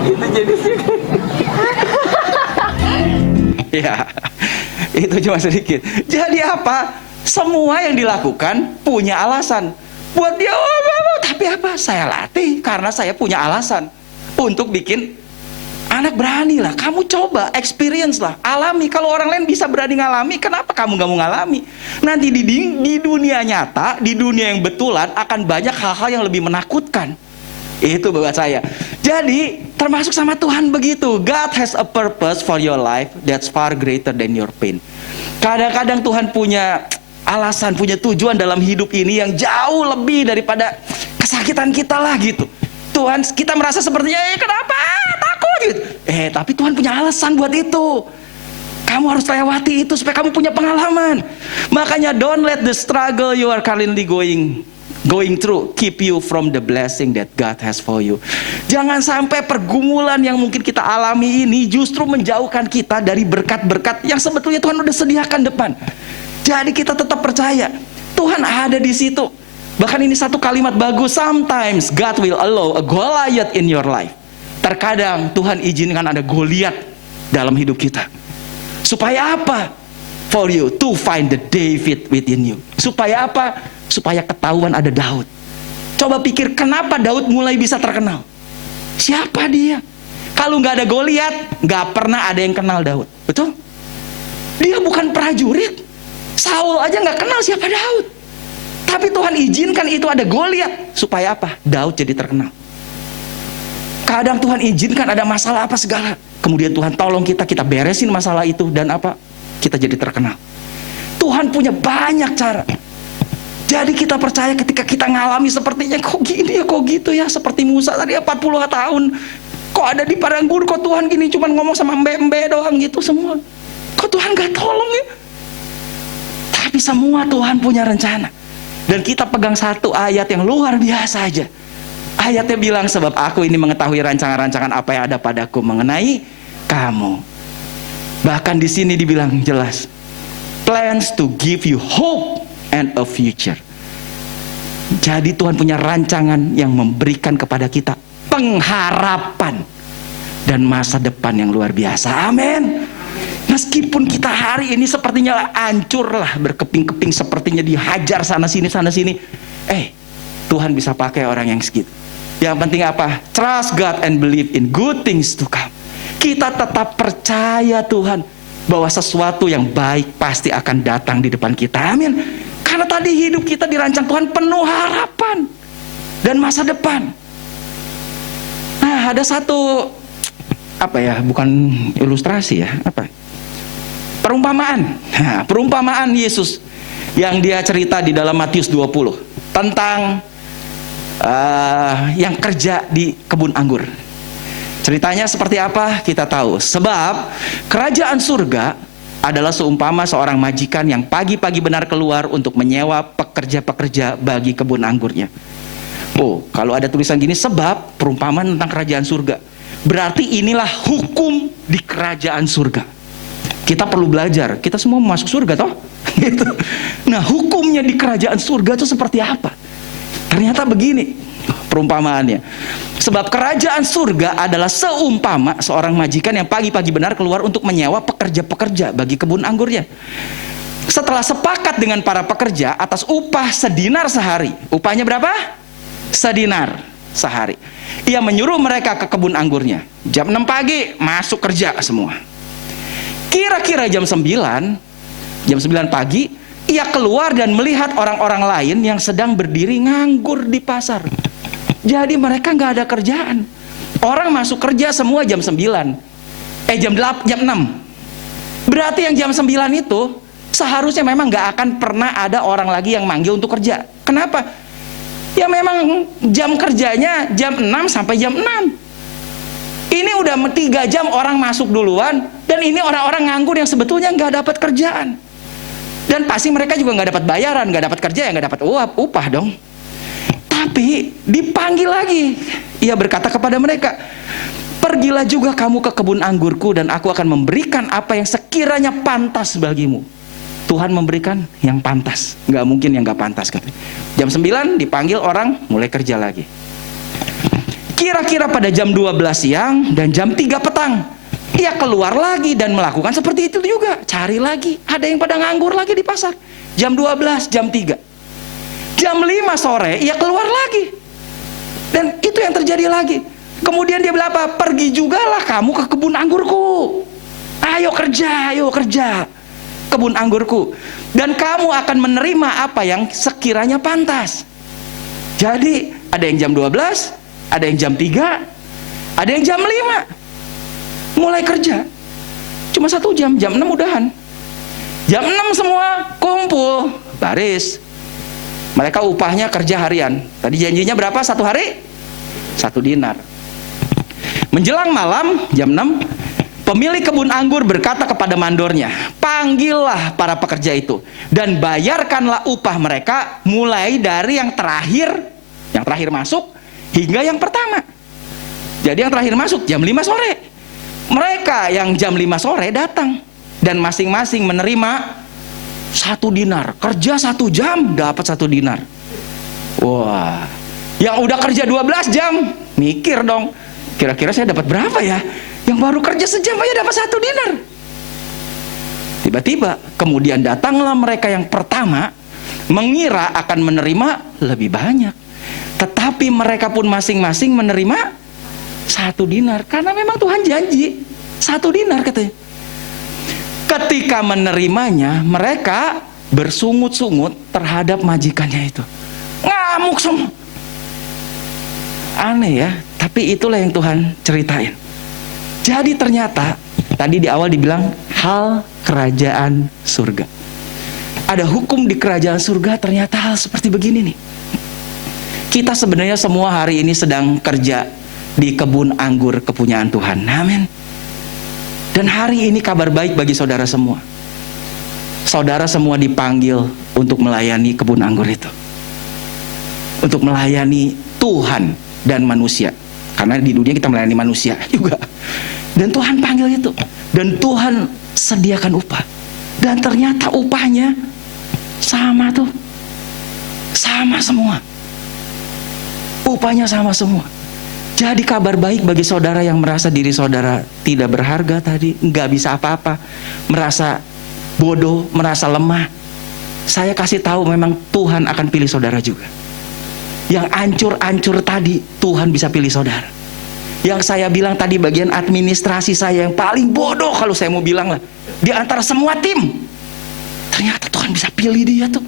Itu jenisnya. Ya, itu cuma sedikit. Jadi apa? Semua yang dilakukan punya alasan. Buat dia, tapi apa? Saya latih karena saya punya alasan untuk bikin anak berani lah. Kamu coba, experience lah, alami. Kalau orang lain bisa berani ngalami, kenapa kamu gak mau ngalami? Nanti di dunia nyata, di dunia yang betulan akan banyak hal-hal yang lebih menakutkan. Itu buat saya. Jadi termasuk sama Tuhan begitu. God has a purpose for your life that's far greater than your pain. Kadang-kadang Tuhan punya alasan, punya tujuan dalam hidup ini yang jauh lebih daripada kesakitan kita lah gitu. Tuhan, kita merasa sepertinya kenapa takut gitu. Tapi Tuhan punya alasan buat itu. Kamu harus lewati itu supaya kamu punya pengalaman. Makanya don't let the struggle you are currently going through keep you from the blessing that God has for you. Jangan sampai pergumulan yang mungkin kita alami ini justru menjauhkan kita dari berkat-berkat yang sebetulnya Tuhan udah sediakan depan. Jadi kita tetap percaya Tuhan ada di situ. Bahkan ini satu kalimat bagus, sometimes God will allow a Goliath in your life. Terkadang Tuhan izinkan ada Goliat dalam hidup kita. Supaya apa? For you to find the David within you. Supaya apa? Supaya ketahuan ada Daud. Coba pikir kenapa Daud mulai bisa terkenal. Siapa dia? Kalau nggak ada Goliat, nggak pernah ada yang kenal Daud. Betul? Dia bukan prajurit. Saul aja nggak kenal siapa Daud. Tapi Tuhan izinkan itu ada Goliat. Supaya apa? Daud jadi terkenal. Kadang Tuhan izinkan ada masalah apa segala. Kemudian Tuhan tolong kita beresin masalah itu. Dan apa? Kita jadi terkenal. Tuhan punya banyak cara. Jadi kita percaya ketika kita ngalami sepertinya, kok gini ya, kok gitu ya. Seperti Musa tadi 40 tahun. Kok ada di padang gurun, kok Tuhan gini cuma ngomong sama embe-embe doang gitu semua. Kok Tuhan gak tolong ya? Tapi semua Tuhan punya rencana. Dan kita pegang satu ayat yang luar biasa aja. Ayatnya bilang, sebab aku ini mengetahui rancangan-rancangan apa yang ada padaku mengenai kamu. Bahkan di sini dibilang jelas, plans to give you hope and a future. Jadi Tuhan punya rancangan yang memberikan kepada kita pengharapan dan masa depan yang luar biasa. Amin. Meskipun kita hari ini sepertinya hancur lah, berkeping-keping, sepertinya dihajar sana sini. Tuhan bisa pakai orang yang segitu. Yang penting apa? Trust God and believe in good things to come. Kita tetap percaya Tuhan bahwa sesuatu yang baik pasti akan datang di depan kita. Amin. Karena tadi hidup kita dirancang Tuhan penuh harapan dan masa depan. Nah, ada satu bukan ilustrasi ya, perumpamaan. Nah, perumpamaan Yesus yang dia cerita di dalam Matius 20 tentang yang kerja di kebun anggur. Ceritanya seperti apa? Kita tahu. Sebab kerajaan surga adalah seumpama seorang majikan yang pagi-pagi benar keluar untuk menyewa pekerja-pekerja bagi kebun anggurnya. Kalau ada tulisan gini, sebab perumpamaan tentang kerajaan surga, berarti inilah hukum di kerajaan surga. Kita perlu belajar, kita semua mau masuk surga toh? Gitu. Nah, hukumnya di kerajaan surga itu seperti apa? Ternyata begini perumpamaannya. Sebab kerajaan surga adalah seumpama seorang majikan yang pagi-pagi benar keluar untuk menyewa pekerja-pekerja bagi kebun anggurnya. Setelah sepakat dengan para pekerja atas upah sedinar sehari. Upahnya berapa? Sedinar sehari. Ia menyuruh mereka ke kebun anggurnya. Jam 6 pagi masuk kerja semua. Kira-kira jam 9 pagi Ia keluar dan melihat orang-orang lain yang sedang berdiri nganggur di pasar. Jadi mereka nggak ada kerjaan. Orang masuk kerja semua jam 9. Jam 8, jam 6. Berarti yang jam 9 itu seharusnya memang nggak akan pernah ada orang lagi yang manggil untuk kerja. Kenapa? Ya memang jam kerjanya jam 6 sampai jam 6. Ini udah 3 jam orang masuk duluan, dan ini orang-orang nganggur yang sebetulnya nggak dapat kerjaan. Dan pasti mereka juga nggak dapat bayaran, nggak dapat kerja, ya nggak dapat upah dong. Tapi dipanggil lagi. Ia berkata kepada mereka, pergilah juga kamu ke kebun anggurku, dan aku akan memberikan apa yang sekiranya pantas bagimu. Tuhan memberikan yang pantas, nggak mungkin yang nggak pantas. Jam 9 dipanggil orang, mulai kerja lagi. Kira-kira pada jam 12 siang dan jam 3 petang, ia keluar lagi dan melakukan seperti itu juga. Cari lagi, ada yang pada nganggur lagi di pasar. Jam 12, jam 3. Jam 5 sore, ia keluar lagi. Dan itu yang terjadi lagi. Kemudian dia bilang apa? Pergi jugalah kamu ke kebun anggurku. Ayo kerja. Kebun anggurku. Dan kamu akan menerima apa yang sekiranya pantas. Jadi, ada yang jam 12, ada yang jam 3, ada yang jam 5. Mulai kerja. Cuma 1 jam, jam 6 udahan. Jam 6 semua kumpul, baris. Mereka upahnya kerja harian. Tadi janjinya berapa satu hari? 1 dinar. Menjelang malam, jam 6, pemilik kebun anggur berkata kepada mandornya, panggillah para pekerja itu, dan bayarkanlah upah mereka mulai dari yang terakhir masuk, hingga yang pertama. Jadi yang terakhir masuk jam 5 sore. Mereka yang jam 5 sore datang, dan masing-masing menerima 1 dinar. Kerja 1 jam dapat 1 dinar. Wah, yang udah kerja 12 jam mikir dong, kira-kira saya dapat berapa ya? Yang baru kerja sejam aja dapat 1 dinar. Tiba-tiba kemudian datanglah mereka yang pertama, mengira akan menerima lebih banyak. Tetapi mereka pun masing-masing menerima 1 dinar. Karena memang Tuhan janji 1 dinar katanya. Ketika menerimanya, mereka bersungut-sungut terhadap majikannya itu. Ngamuk semua. Aneh ya, tapi itulah yang Tuhan ceritain. Jadi ternyata tadi di awal dibilang hal kerajaan surga. Ada hukum di kerajaan surga, ternyata hal seperti begini nih. Kita sebenarnya semua hari ini sedang kerja di kebun anggur kepunyaan Tuhan. Amin. Dan hari ini kabar baik bagi saudara semua. Saudara semua dipanggil untuk melayani kebun anggur itu. Untuk melayani Tuhan dan manusia. Karena di dunia kita melayani manusia juga. Dan Tuhan panggil itu. Dan Tuhan sediakan upah. Dan ternyata upahnya sama tuh. Sama semua. Upahnya sama semua. Jadi kabar baik bagi saudara yang merasa diri saudara tidak berharga tadi, nggak bisa apa-apa, merasa bodoh, merasa lemah. Saya kasih tahu memang Tuhan akan pilih saudara juga. Yang ancur-ancur tadi, Tuhan bisa pilih saudara. Yang saya bilang tadi bagian administrasi saya yang paling bodoh kalau saya mau bilang lah, di antara semua tim, ternyata Tuhan bisa pilih dia tuh.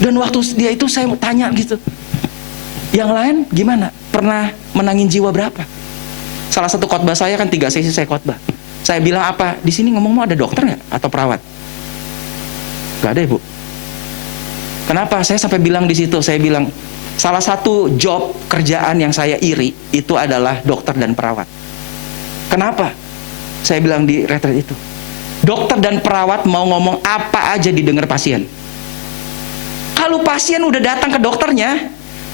Dan waktu dia itu saya mau tanya gitu, yang lain gimana? Pernah menangin jiwa berapa? Salah satu khotbah saya kan 3 sesi saya khotbah. Saya bilang apa? Di sini ngomong ada dokter nggak atau perawat? Gak ada, Ibu. Kenapa? Saya sampai bilang di situ. Saya bilang salah satu job kerjaan yang saya iri itu adalah dokter dan perawat. Kenapa? Saya bilang di retret itu. Dokter dan perawat mau ngomong apa aja didengar pasien. Kalau pasien udah datang ke dokternya,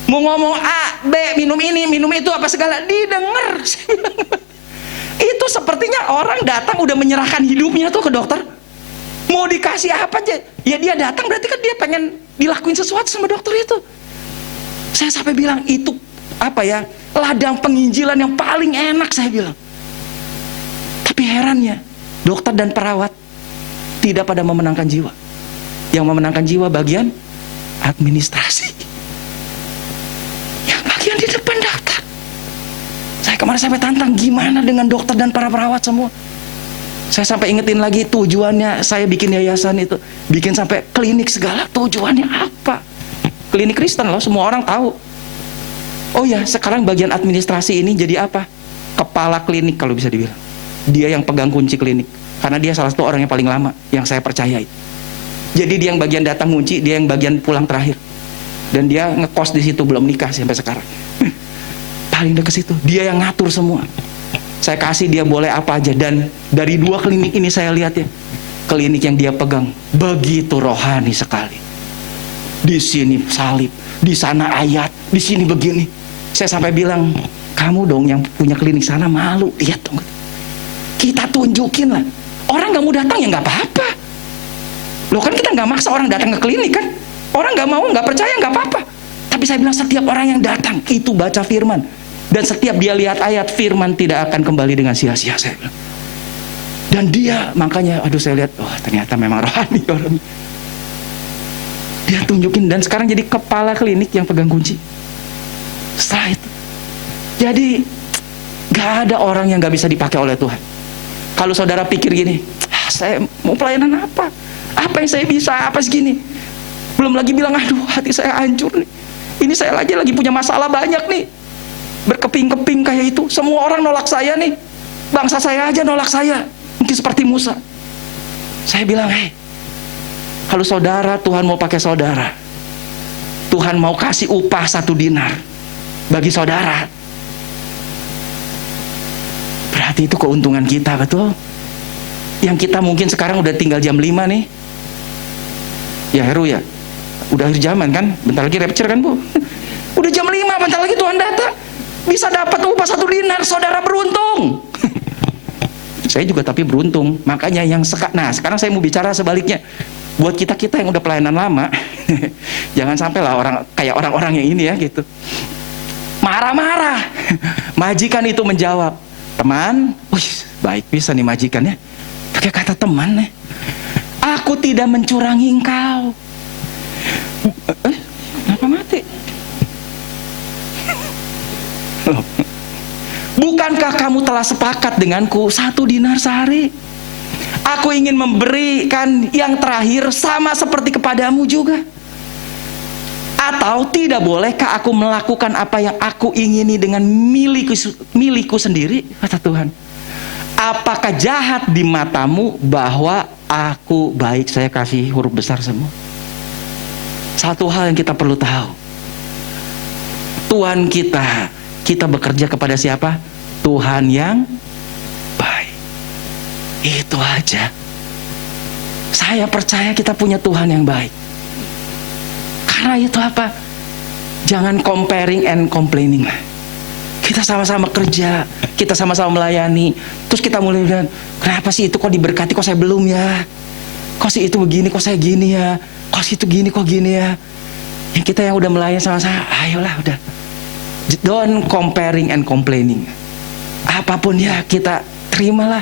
mau ngomong A, B, minum ini, minum itu, apa segala, didengar. Itu sepertinya orang datang udah menyerahkan hidupnya tuh ke dokter. Mau dikasih apa aja, ya dia datang berarti kan dia pengen dilakuin sesuatu sama dokter itu. Saya sampai bilang itu apa ya, ladang penginjilan yang paling enak saya bilang. Tapi herannya, dokter dan perawat tidak pada memenangkan jiwa. Yang memenangkan jiwa bagian administrasi. Yang di depan daftar. Saya kemarin sampai tantang, gimana dengan dokter dan para perawat semua? Saya sampai ingetin lagi tujuannya saya bikin yayasan itu, bikin sampai klinik segala, tujuannya apa? Klinik Kristen loh, semua orang tahu. Oh ya, sekarang bagian administrasi ini jadi apa? Kepala klinik kalau bisa dibilang. Dia yang pegang kunci klinik, karena dia salah satu orang yang paling lama yang saya percayai. Jadi dia yang bagian datang kunci, dia yang bagian pulang terakhir. Dan dia ngekos di situ, belum nikah sampai sekarang. Paling dekat situ, dia yang ngatur semua. Saya kasih dia boleh apa aja. Dan dari 2 klinik ini saya lihat ya, klinik yang dia pegang begitu rohani sekali. Di sini salib, di sana ayat, di sini begini. Saya sampai bilang, kamu dong yang punya klinik sana malu. Lihat dong, kita tunjukin lah. Orang gak mau datang ya gak apa-apa. Loh kan kita gak maksa orang datang ke klinik kan. Orang gak mau, gak percaya gak apa-apa. Tapi saya bilang setiap orang yang datang itu baca firman. Dan setiap dia lihat ayat, firman tidak akan kembali dengan sia-sia, saya bilang. Dan dia, makanya, aduh saya lihat, oh ternyata memang rohani orang. Dia tunjukin, dan sekarang jadi kepala klinik yang pegang kunci. Setelah itu. Jadi, gak ada orang yang gak bisa dipakai oleh Tuhan. Kalau saudara pikir gini, saya mau pelayanan apa? Apa yang saya bisa, apa segini? Belum lagi bilang, aduh hati saya hancur nih. Ini saya lagi punya masalah banyak nih. Berkeping-keping kayak itu, semua orang nolak saya nih, bangsa saya aja nolak saya, mungkin seperti Musa. Saya bilang, hei, kalau saudara, Tuhan mau pakai saudara, Tuhan mau kasih upah 1 dinar bagi saudara, berarti itu keuntungan kita, betul? Yang kita mungkin sekarang udah tinggal jam 5 nih, ya Heru ya, udah akhir zaman kan, bentar lagi rapture kan Bu, udah jam 5, bentar lagi Tuhan datang. Bisa dapat upah 1 dinar, saudara beruntung. Saya juga tapi beruntung. Makanya yang sekarang saya mau bicara sebaliknya. Buat kita yang udah pelayanan lama, jangan sampai lah orang-orang yang ini ya gitu. Marah-marah. Majikan itu menjawab, teman, wih baik bisa nih majikan ya. Pakai kata teman nih. Aku tidak mencurangi engkau. Kenapa mati? Bukankah kamu telah sepakat denganku 1 dinar sehari? Aku ingin memberikan yang terakhir sama seperti kepadamu juga. Atau tidak bolehkah aku melakukan apa yang aku ingini dengan milikku sendiri? Kata Tuhan. Apakah jahat di matamu bahwa aku baik? Saya kasih huruf besar semua. Satu hal yang kita perlu tahu, Tuhan kita bekerja kepada siapa? Tuhan yang baik. Itu aja. Saya percaya kita punya Tuhan yang baik. Karena itu apa? Jangan comparing and complaining lah. Kita sama-sama kerja, kita sama-sama melayani. Terus kita mulai bilang, kenapa sih itu kok diberkati, kok saya belum ya? Kok sih itu begini, kok saya gini ya? Kok sih itu gini, kok gini ya? Yang kita yang udah melayani sama-sama, ayolah udah. Don't comparing and complaining. Apapun ya kita terimalah.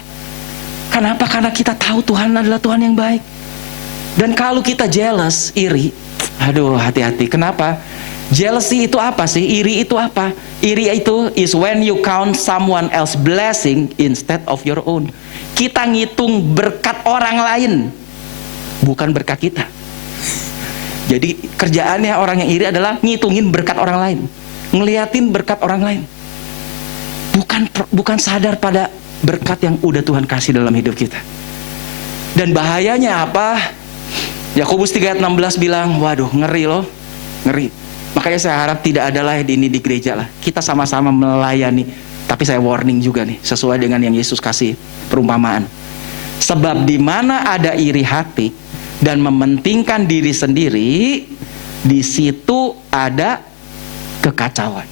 Kenapa? Karena kita tahu Tuhan adalah Tuhan yang baik. Dan kalau kita jealous, iri, aduh hati-hati. Kenapa? Jealousy itu apa sih? Iri itu apa? Iri itu is when you count someone else blessing instead of your own. Kita ngitung berkat orang lain, bukan berkat kita. Jadi kerjaannya orang yang iri adalah ngitungin berkat orang lain, ngeliatin berkat orang lain, bukan sadar pada berkat yang udah Tuhan kasih dalam hidup kita. Dan bahayanya apa? Yakobus 3:16 bilang, waduh ngeri loh, ngeri. Makanya saya harap tidak ada lah ini di gereja lah. Kita sama-sama melayani. Tapi saya warning juga nih, sesuai dengan yang Yesus kasih perumpamaan. Sebab di mana ada iri hati dan mementingkan diri sendiri, di situ ada kekacauan.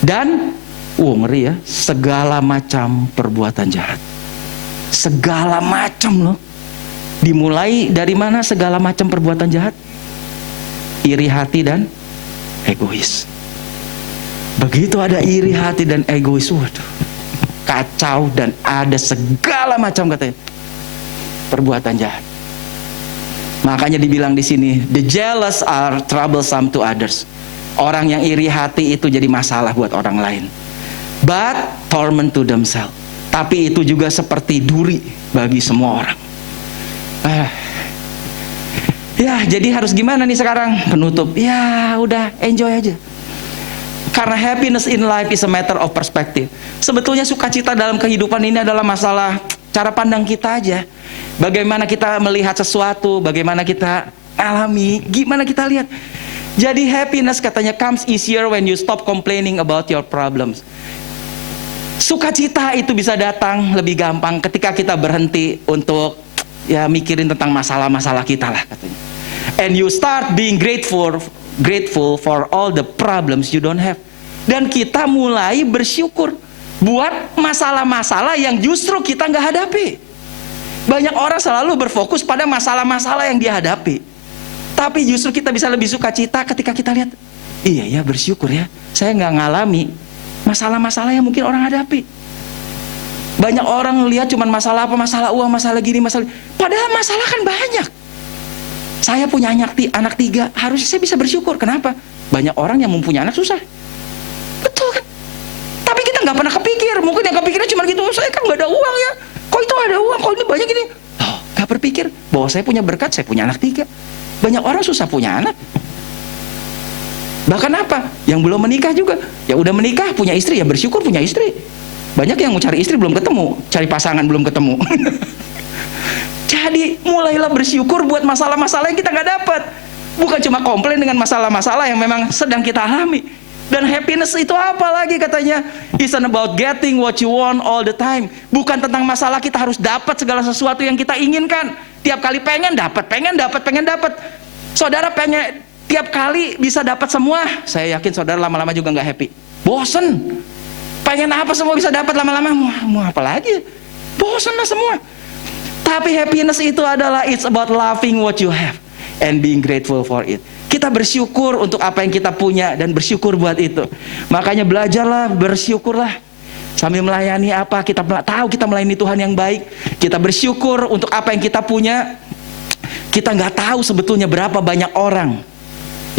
Dan ngeri ya, segala macam perbuatan jahat. Segala macam loh. Dimulai dari mana segala macam perbuatan jahat? Iri hati dan egois. Begitu ada iri hati dan egois, waduh, kacau, dan ada segala macam katanya perbuatan jahat. Makanya dibilang di sini, the jealous are troublesome to others. Orang yang iri hati itu jadi masalah buat orang lain. But torment to themselves. Tapi itu juga seperti duri bagi semua orang. Ya, jadi harus gimana nih sekarang? Penutup. Ya, udah enjoy aja. Karena happiness in life is a matter of perspective. Sebetulnya sukacita dalam kehidupan ini adalah masalah cara pandang kita aja. Bagaimana kita melihat sesuatu, bagaimana kita alami, gimana kita lihat. Jadi happiness katanya comes easier when you stop complaining about your problems. Sukacita itu bisa datang lebih gampang ketika kita berhenti untuk ya mikirin tentang masalah-masalah kita lah katanya. And you start being grateful for all the problems you don't have. Dan kita mulai bersyukur buat masalah-masalah yang justru kita nggak hadapi. Banyak orang selalu berfokus pada masalah-masalah yang dia hadapi. Tapi justru kita bisa lebih sukacita ketika kita lihat, iya ya bersyukur ya, saya nggak ngalami masalah-masalah yang mungkin orang hadapi. Banyak orang lihat cuma masalah apa, masalah uang, masalah gini, masalah. Padahal masalah kan banyak. Saya punya anak 3, harusnya saya bisa bersyukur. Kenapa? Banyak orang yang mempunyai anak susah. Betul kan? Tapi kita nggak pernah kepikir. Mungkin yang kepikirnya cuma gitu, saya kan nggak ada uang ya. Kok itu ada uang, kok ini banyak gini. Oh, nggak berpikir bahwa saya punya berkat, saya punya anak 3. Banyak orang susah punya anak. Bahkan apa? Yang belum menikah juga. Ya udah menikah, punya istri, ya bersyukur punya istri. Banyak yang mau cari istri belum ketemu, cari pasangan belum ketemu. Jadi mulailah bersyukur buat masalah-masalah yang kita nggak dapat. Bukan cuma komplain dengan masalah-masalah yang memang sedang kita alami. Dan happiness itu apa lagi katanya? Isn't about getting what you want all the time. Bukan tentang masalah kita harus dapat segala sesuatu yang kita inginkan. Tiap kali pengen dapat. Saudara pengen tiap kali bisa dapat semua. Saya yakin saudara lama-lama juga nggak happy. Bosen. Pengen apa semua bisa dapat lama-lama. Mau apa lagi? Bosen lah semua. Tapi happiness itu adalah it's about loving what you have and being grateful for it. Kita bersyukur untuk apa yang kita punya dan bersyukur buat itu. Makanya belajarlah, bersyukurlah. Sambil melayani apa, kita tahu kita melayani Tuhan yang baik. Kita bersyukur untuk apa yang kita punya. Kita nggak tahu sebetulnya berapa banyak orang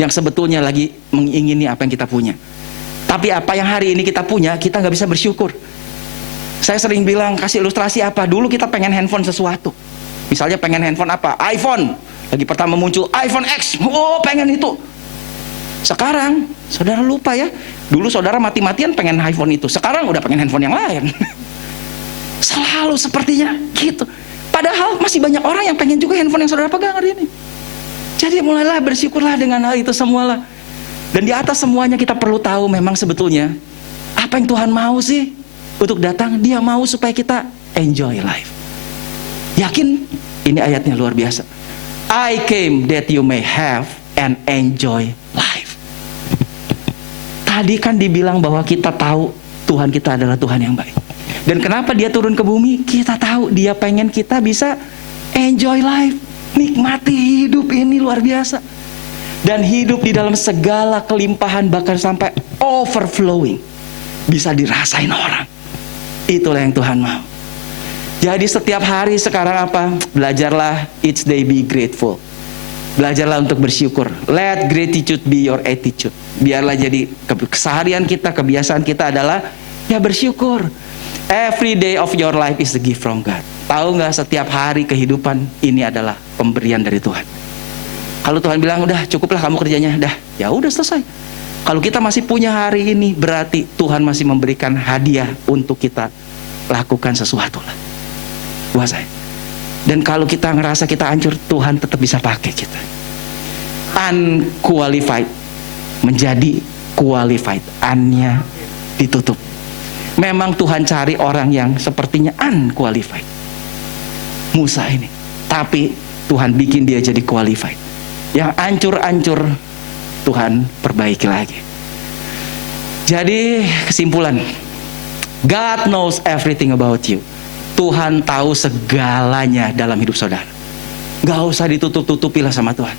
yang sebetulnya lagi mengingini apa yang kita punya. Tapi apa yang hari ini kita punya, kita nggak bisa bersyukur. Saya sering bilang, kasih ilustrasi apa, dulu kita pengen handphone sesuatu. Misalnya pengen handphone apa? iPhone. Lagi pertama muncul iPhone X. Oh, pengen itu. Sekarang, saudara lupa ya. Dulu saudara mati-matian pengen iPhone itu. Sekarang udah pengen handphone yang lain. Selalu sepertinya gitu. Padahal masih banyak orang yang pengen juga handphone yang saudara pegang hari ini. Jadi mulailah bersyukurlah dengan hal itu semualah. Dan di atas semuanya kita perlu tahu memang sebetulnya apa yang Tuhan mau sih untuk datang. Dia mau supaya kita enjoy life. Yakin? Ini ayatnya luar biasa. I came that you may have and enjoy life. Tadi kan dibilang bahwa kita tahu Tuhan kita adalah Tuhan yang baik. Dan kenapa dia turun ke bumi? Kita tahu dia pengen kita bisa enjoy life. Nikmati hidup ini luar biasa. Dan hidup di dalam segala kelimpahan, bahkan sampai overflowing, bisa dirasain orang. Itulah yang Tuhan mau. Jadi setiap hari sekarang apa? Belajarlah each day be grateful. Belajarlah untuk bersyukur. Let gratitude be your attitude. Biarlah jadi keseharian kita, kebiasaan kita adalah ya bersyukur. Every day of your life is a gift from God. Tahu nggak, setiap hari kehidupan ini adalah pemberian dari Tuhan. Kalau Tuhan bilang udah cukuplah kamu kerjanya, dah, ya udah selesai. Kalau kita masih punya hari ini, berarti Tuhan masih memberikan hadiah untuk kita lakukan sesuatu lah. Buat saya. Dan kalau kita ngerasa kita hancur, Tuhan tetap bisa pakai kita. Unqualified menjadi qualified. Unnya ditutup. Memang Tuhan cari orang yang sepertinya unqualified. Musa ini. Tapi Tuhan bikin dia jadi qualified. Yang hancur-hancur Tuhan perbaiki lagi. Jadi kesimpulan, God knows everything about you. Tuhan tahu segalanya dalam hidup saudara. Gak usah ditutup-tutupi lah sama Tuhan.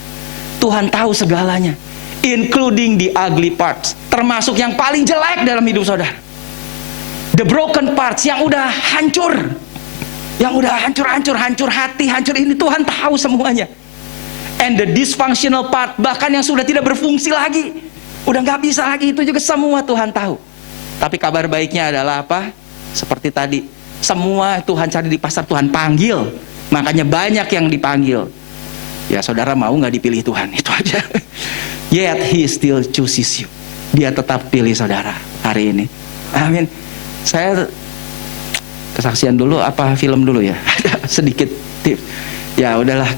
Tuhan tahu segalanya, including the ugly parts, termasuk yang paling jelek dalam hidup saudara. The broken parts, yang udah hancur, yang udah hancur hati, hancur ini, Tuhan tahu semuanya. And the dysfunctional part, bahkan yang sudah tidak berfungsi lagi, udah gak bisa lagi, itu juga semua Tuhan tahu. Tapi kabar baiknya adalah apa? Seperti tadi, Semua Tuhan cari di pasar, Tuhan panggil. Makanya banyak yang dipanggil. Ya saudara mau nggak dipilih Tuhan, itu aja. Yet He still chooses you. Dia tetap pilih saudara hari ini. Amin. Saya kesaksian dulu apa film dulu ya? Sedikit tips. Ya udahlah,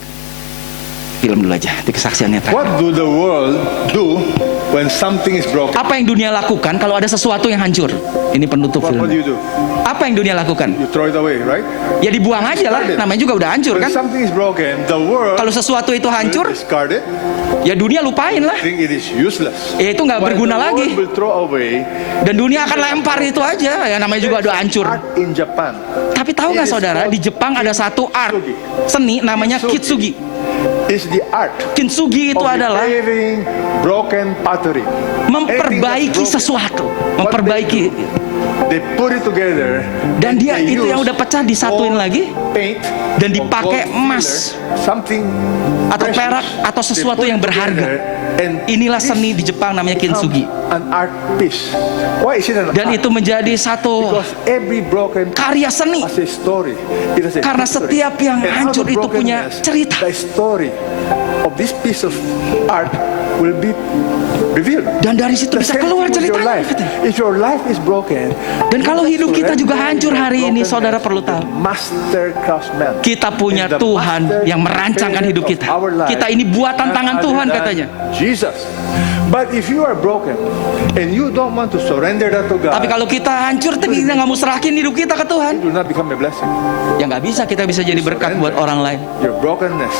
film dulu aja. Di kesaksiannya. What do the world do when something is broken? Apa yang dunia lakukan kalau ada sesuatu yang hancur? Ini penutup What film. do you do? Apa yang dunia lakukan? You throw it away, right? Ya dibuang aja lah. Namanya juga udah hancur When kan? something is broken, the world Kalau sesuatu itu will hancur, discard it, ya dunia lupain lah. think it is useless. Ya itu nggak While berguna the lagi. world will throw away Dan dunia akan lempar itu aja. Ya namanya juga udah hancur. art in Japan. Tapi tahu nggak saudara, di Jepang ada satu art seni namanya Kintsugi. Is the art Kintsugi itu of adalah repairing broken pottery. memperbaiki sesuatu, memperbaiki. They put it together. Dan dia they itu yang use udah pecah disatuin gold lagi paint dan or dipakai gold emas filler, something atau precious. perak atau They sesuatu put yang it berharga. together, and Inilah this seni di Jepang namanya Kintsugi. become an art piece. Why is it an Dan art? itu menjadi satu Because every broken karya seni. has a story. It has a Karena history. setiap yang And out hancur of itu punya brokenness, cerita. The story of this piece of art will be revealed. Dan dari situ The bisa same keluar thing with your ceritanya. life. If your life is broken, Dan kalau you hidup kita juga surrender hancur your hari ini, brokenness saudara perlu to the tahu. Master craftsman. Kita punya And the Tuhan master yang merancangkan hidup creator kita. of our life, Kita ini buatan none tangan other Tuhan than katanya. Jesus. But if you are broken and you don't want to surrender that to God, Tapi kalau kita hancur tapi kita nggak mau serahin hidup kita ke Tuhan, it will not become a blessing. ya nggak bisa kita bisa jadi berkat buat orang lain. Your brokenness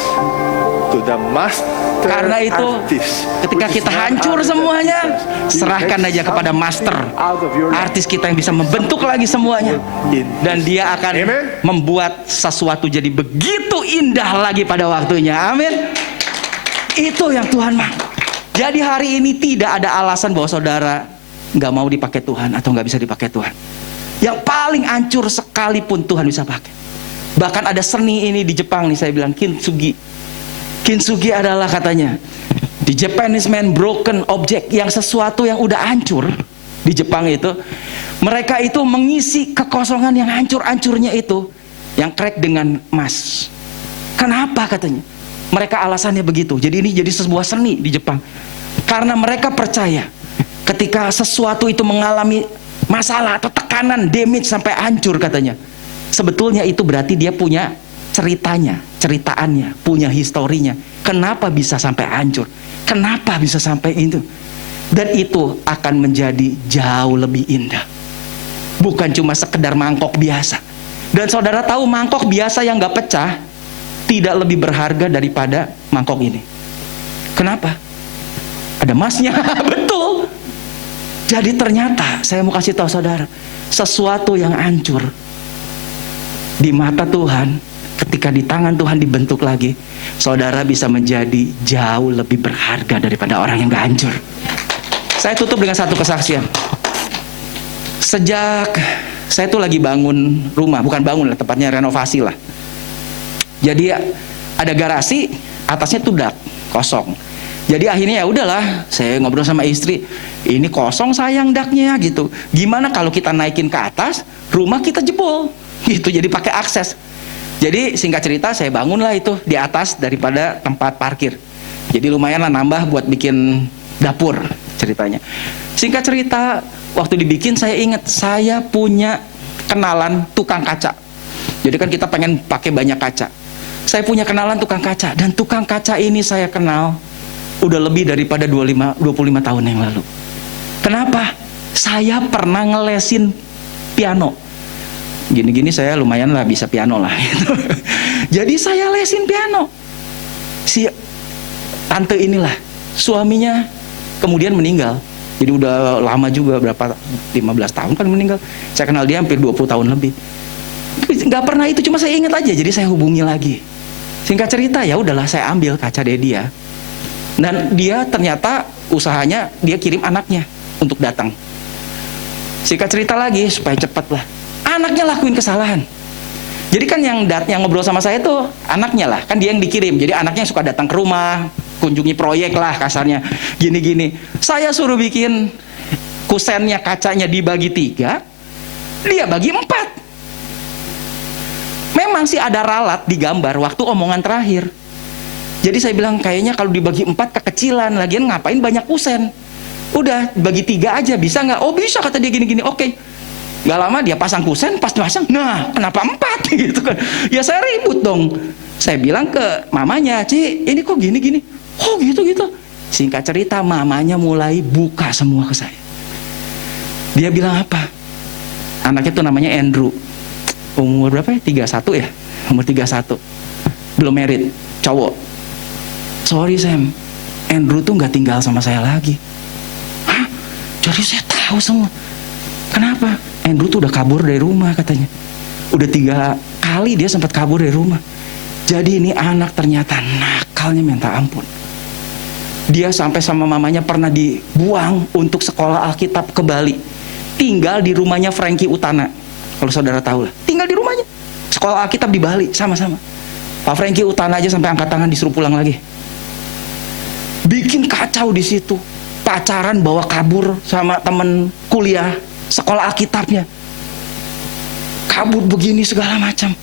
to the master Karena itu artist, ketika which is kita none hancur other than semuanya, Jesus. serahkan You aja make kepada something master out of your life. artis kita yang bisa membentuk lagi semuanya. In Dan this. dia akan Amen. membuat sesuatu jadi begitu indah lagi pada waktunya. Amin. Itu yang Tuhan mau. Jadi hari ini tidak ada alasan bahwa saudara nggak mau dipakai Tuhan atau nggak bisa dipakai Tuhan. Yang paling hancur sekalipun Tuhan bisa pakai. Bahkan ada seni ini di Jepang nih, saya bilang Kintsugi. Kintsugi adalah katanya di Japanese man broken object, yang sesuatu yang udah hancur di Jepang itu. Mereka itu mengisi kekosongan yang hancur-hancurnya itu, yang crack dengan emas. Kenapa katanya? Mereka alasannya begitu. Jadi ini jadi sebuah seni di Jepang. Karena mereka percaya ketika sesuatu itu mengalami masalah atau tekanan, damage sampai hancur katanya, sebetulnya itu berarti dia punya ceritanya, ceritaannya, punya historinya. Kenapa bisa sampai hancur? Kenapa bisa sampai itu? Dan itu akan menjadi jauh lebih indah. Bukan cuma sekedar mangkok biasa. Dan saudara tahu mangkok biasa yang gak pecah tidak lebih berharga daripada mangkok ini. Kenapa? Ada emasnya. Betul. Jadi ternyata saya mau kasih tahu saudara, sesuatu yang hancur di mata Tuhan, ketika di tangan Tuhan dibentuk lagi, saudara bisa menjadi jauh lebih berharga daripada orang yang gak hancur. Saya tutup dengan satu kesaksian. Sejak saya tuh lagi bangun rumah, bukan bangun lah, tepatnya renovasi lah. Jadi ada garasi, atasnya tuh dak kosong. Jadi akhirnya ya udahlah, saya ngobrol sama istri, ini kosong sayang daknya gitu. Gimana kalau kita naikin ke atas, rumah kita jebol gitu, jadi pakai akses. Jadi singkat cerita saya bangunlah itu di atas daripada tempat parkir. Jadi lumayan lah nambah buat bikin dapur ceritanya. Singkat cerita, waktu dibikin saya ingat saya punya kenalan tukang kaca. Jadi kan kita pengen pakai banyak kaca. Saya punya kenalan tukang kaca, dan tukang kaca ini saya kenal udah lebih daripada 25 tahun yang lalu. Kenapa? Saya pernah ngelesin piano. Gini-gini saya lumayan lah bisa piano lah gitu. Jadi saya lesin piano. Si tante inilah suaminya kemudian meninggal. Jadi udah lama juga, berapa 15 tahun kan meninggal. Saya kenal dia hampir 20 tahun lebih. Gak pernah itu, cuma saya ingat aja. Jadi saya hubungi lagi. Singkat cerita ya udahlah saya ambil kaca dari dia. Dan dia ternyata usahanya dia kirim anaknya untuk datang. Singkat cerita lagi supaya cepat lah, anaknya lakuin kesalahan. Jadi kan yang ngobrol sama saya tuh anaknya lah, kan dia yang dikirim. Jadi anaknya suka datang ke rumah, kunjungi proyek lah kasarnya. Gini-gini. Saya suruh bikin kusennya, kacanya dibagi 3, dia bagi 4. memang sih ada ralat di gambar waktu omongan terakhir. Jadi saya bilang kayaknya kalau dibagi 4 kekecilan, lagian ngapain banyak kusen. Udah bagi 3 aja, bisa nggak? Oh bisa, kata dia gini-gini. Oke. Gak lama dia pasang kusen, pas pasang, nah kenapa 4 gitu kan? Ya saya ribut dong. Saya bilang ke mamanya, Ci, ini kok gini-gini? Oh gitu-gitu. Singkat cerita, mamanya mulai buka semua ke saya. Dia bilang apa? Anaknya tuh namanya Andrew. Umur berapa ya? 31 ya? Umur 31. Belum married, cowok. Sorry Sam, Andrew tuh gak tinggal sama saya lagi. Hah? Jadi saya tahu semua. Kenapa? Andrew tuh udah kabur dari rumah katanya. Udah 3 kali dia sempat kabur dari rumah. Jadi ini anak ternyata nakalnya minta ampun. Dia sampai sama mamanya pernah dibuang untuk sekolah Alkitab ke Bali. Tinggal di rumahnya Frankie Utana. Kalau saudara tahu lah. Tinggal di rumahnya. Sekolah Alkitab di Bali sama-sama. Pak Frankie Utana aja sampai angkat tangan disuruh pulang lagi. Bikin kacau di situ. Pacaran bawa kabur sama temen kuliah sekolah Alkitabnya. Kabur begini segala macam.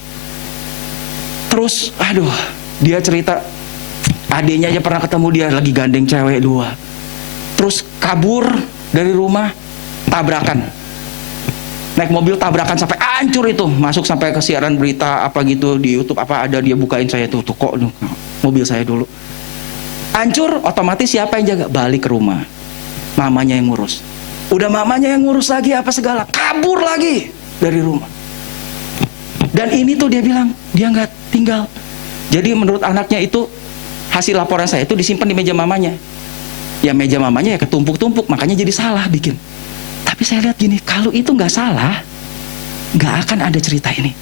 Terus aduh, dia cerita adiknya aja pernah ketemu dia lagi gandeng cewek 2. Terus kabur dari rumah, tabrakan. Naik mobil tabrakan sampai hancur itu. Masuk sampai ke siaran berita apa gitu di YouTube apa ada, dia bukain saya tuh kok mobil saya dulu. Hancur, otomatis siapa yang jaga? Balik ke rumah. Mamanya yang ngurus. Udah mamanya yang ngurus lagi apa segala, kabur lagi dari rumah. Dan ini tuh dia bilang dia nggak tinggal. Jadi menurut anaknya itu hasil laporan saya itu disimpan di meja mamanya. Ya meja mamanya ya ketumpuk-tumpuk, makanya jadi salah bikin. Tapi saya lihat gini, kalau itu nggak salah, nggak akan ada cerita ini.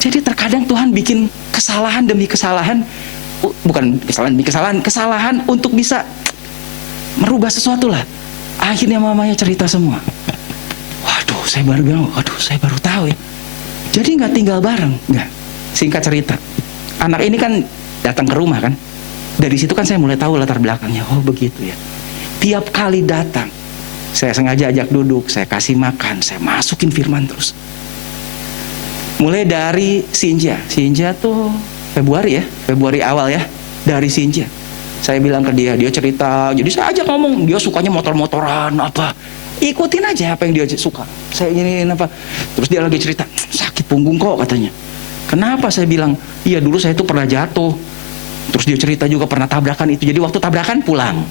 Jadi terkadang Tuhan bikin kesalahan demi kesalahan, bukan kesalahan demi kesalahan untuk bisa merubah sesuatu lah. Akhirnya mamanya cerita semua. Waduh, saya baru bilang, saya baru tahu ya. Jadi nggak tinggal bareng, nggak. Singkat cerita, anak ini kan datang ke rumah kan. Dari situ kan saya mulai tahu latar belakangnya. Oh begitu ya. Tiap kali datang, saya sengaja ajak duduk, saya kasih makan, saya masukin firman terus. Mulai dari Sinja tuh Februari awal ya, dari Sinja. Saya bilang ke dia cerita, jadi saya ajak ngomong, dia sukanya motor-motoran apa. Ikutin aja apa yang dia suka. Saya ini apa. Terus dia lagi cerita, sakit punggung kok katanya. Kenapa? Saya bilang, iya dulu saya tuh pernah jatuh. Terus dia cerita juga pernah tabrakan itu. Jadi waktu tabrakan pulang.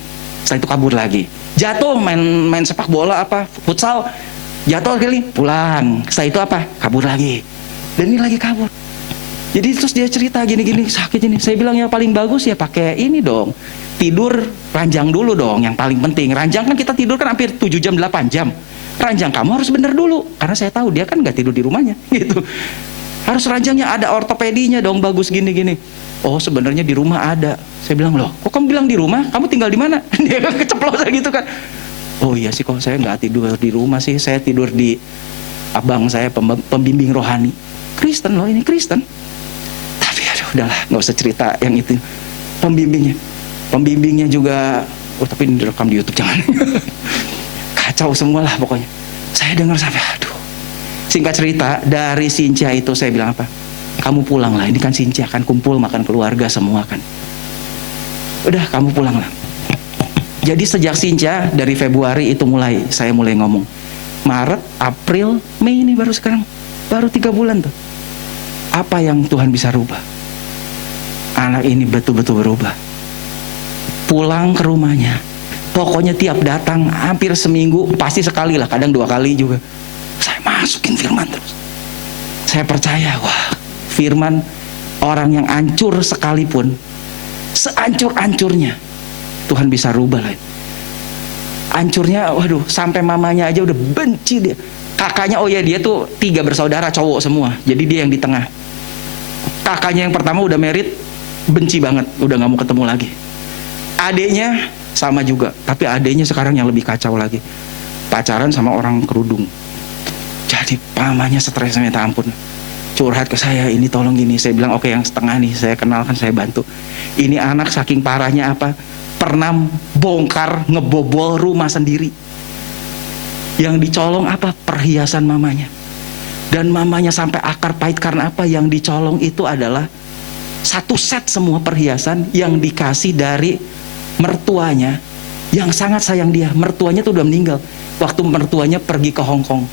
Setelah itu kabur lagi. Jatuh main sepak bola apa, futsal. Jatuh kali, pulang. Setelah itu apa? Kabur lagi. Dan ini lagi kabur. Jadi terus dia cerita gini-gini, sakit ini. Saya bilang ya paling bagus ya pakai ini dong. Tidur ranjang dulu dong, yang paling penting. Ranjang kan kita tidur kan hampir 7 jam, 8 jam. Ranjang kamu harus bener dulu. Karena saya tahu dia kan gak tidur di rumahnya gitu. Harus ranjangnya ada ortopedinya dong, bagus gini-gini. Oh sebenarnya di rumah ada. Saya bilang, loh kok kamu bilang di rumah? Kamu tinggal di mana? Dia kan keceplosan gitu kan. Oh iya sih kok saya gak tidur di rumah sih. Saya tidur di abang saya, pembimbing rohani. Kristen loh, ini Kristen. Tapi aduh udahlah, gak usah cerita yang itu. Pembimbingnya juga, tapi ini direkam di YouTube jangan. Kacau semua lah pokoknya. Saya dengar sampai aduh. Singkat cerita, dari Sinja itu saya bilang apa? Kamu pulang lah, ini kan Sinja kan kumpul makan keluarga semua kan. Udah kamu pulang lah. Jadi sejak Sinja dari Februari itu saya mulai ngomong. Maret, April, Mei ini baru sekarang. Baru 3 bulan tuh. Apa yang Tuhan bisa rubah? Anak ini betul-betul berubah. Pulang ke rumahnya. Pokoknya tiap datang hampir seminggu, pasti sekali lah, kadang 2 kali juga. Saya masukin firman terus. Saya percaya, wah, firman orang yang hancur sekalipun, sehancur-hancurnya, Tuhan bisa rubah lah. Hancurnya, waduh, sampai mamanya aja udah benci dia. Kakaknya, oh ya dia tuh 3 bersaudara cowok semua. Jadi dia yang di tengah. Kakaknya yang pertama udah married, benci banget, udah gak mau ketemu lagi. Adiknya sama juga, tapi adiknya sekarang yang lebih kacau lagi. Pacaran sama orang kerudung. Jadi mamanya stres minta ampun. Curhat ke saya, ini tolong gini. Saya bilang oke, yang setengah nih saya kenalkan, saya bantu. Ini anak saking parahnya apa, pernah bongkar ngebobol rumah sendiri. Yang dicolong apa? Perhiasan mamanya. Dan mamanya sampai akar pahit karena apa? Yang dicolong itu adalah satu set semua perhiasan yang dikasih dari mertuanya yang sangat sayang dia. Mertuanya tuh udah meninggal waktu mertuanya pergi ke Hong Kong.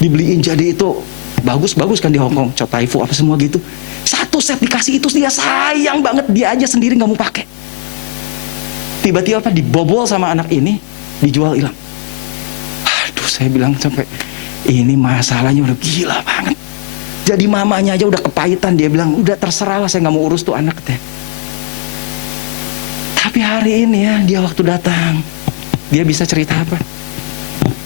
Dibeliin jadi itu bagus-bagus kan di Hong Kong, Chow Tai Fook apa semua gitu. Satu set dikasih itu dia sayang banget, dia aja sendiri nggak mau pakai. Tiba-tiba apa dibobol sama anak ini, dijual hilang. Aduh, saya bilang sampai ini masalahnya udah gila banget. Jadi mamanya aja udah kepahitan, dia bilang udah terserah lah, saya nggak mau urus tuh anak teh. Tapi hari ini ya dia waktu datang, dia bisa cerita apa?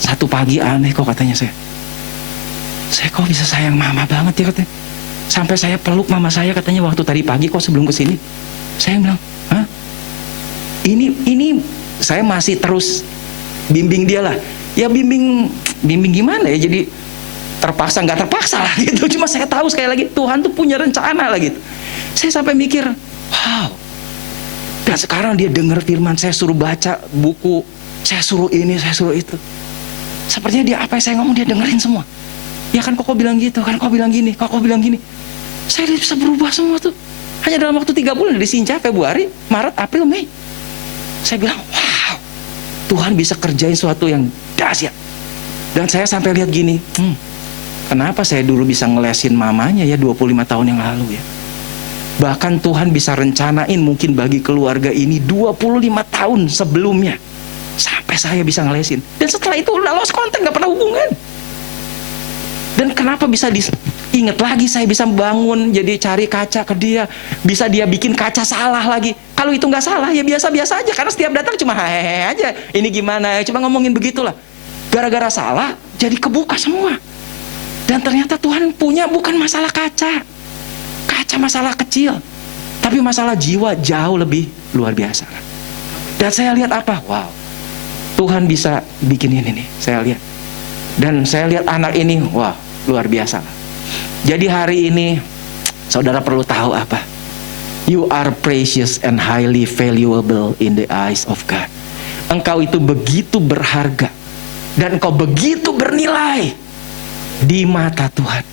Satu pagi aneh kok katanya saya kok bisa sayang mama banget ya katanya. Sampai saya peluk mama saya katanya waktu tadi pagi kok sebelum kesini. Saya bilang, hah? Ini saya masih terus bimbing dia lah. Ya bimbing gimana ya, jadi terpaksa nggak terpaksa lah gitu. Cuma saya tahu sekali lagi Tuhan tuh punya rencana lah gitu. Saya sampai mikir, wow. Dan sekarang dia dengar firman, saya suruh baca buku, saya suruh ini, saya suruh itu. Sepertinya dia apa yang saya ngomong dia dengerin semua. Ya kan kok bilang gitu, kan kok bilang gini, kok bilang gini. Saya bisa berubah semua tuh. Hanya dalam waktu 3 bulan dari Sinca, Februari, Maret, April, Mei. Saya bilang, wow, Tuhan bisa kerjain sesuatu yang dahsyat. Dan saya sampai lihat gini, kenapa saya dulu bisa ngelesin mamanya ya 25 tahun yang lalu ya. Bahkan Tuhan bisa rencanain mungkin bagi keluarga ini 25 tahun sebelumnya. Sampai saya bisa ngelesin. Dan setelah itu udah lost contact, gak pernah hubungan. Dan kenapa bisa ingat lagi saya bisa bangun jadi cari kaca ke dia. Bisa dia bikin kaca salah lagi. Kalau itu gak salah ya biasa-biasa aja. Karena setiap datang cuma hehehe aja. Ini gimana, cuma ngomongin begitulah. Gara-gara salah jadi kebuka semua. Dan ternyata Tuhan punya bukan masalah kaca. Kaca masalah kecil. Tapi masalah jiwa jauh lebih luar biasa. Dan saya lihat apa? Wow. Tuhan bisa bikin ini nih, saya lihat. Dan saya lihat anak ini, wah, luar biasa. Jadi hari ini, saudara perlu tahu apa? You are precious and highly valuable in the eyes of God. Engkau itu begitu berharga. Dan engkau begitu bernilai di mata Tuhan.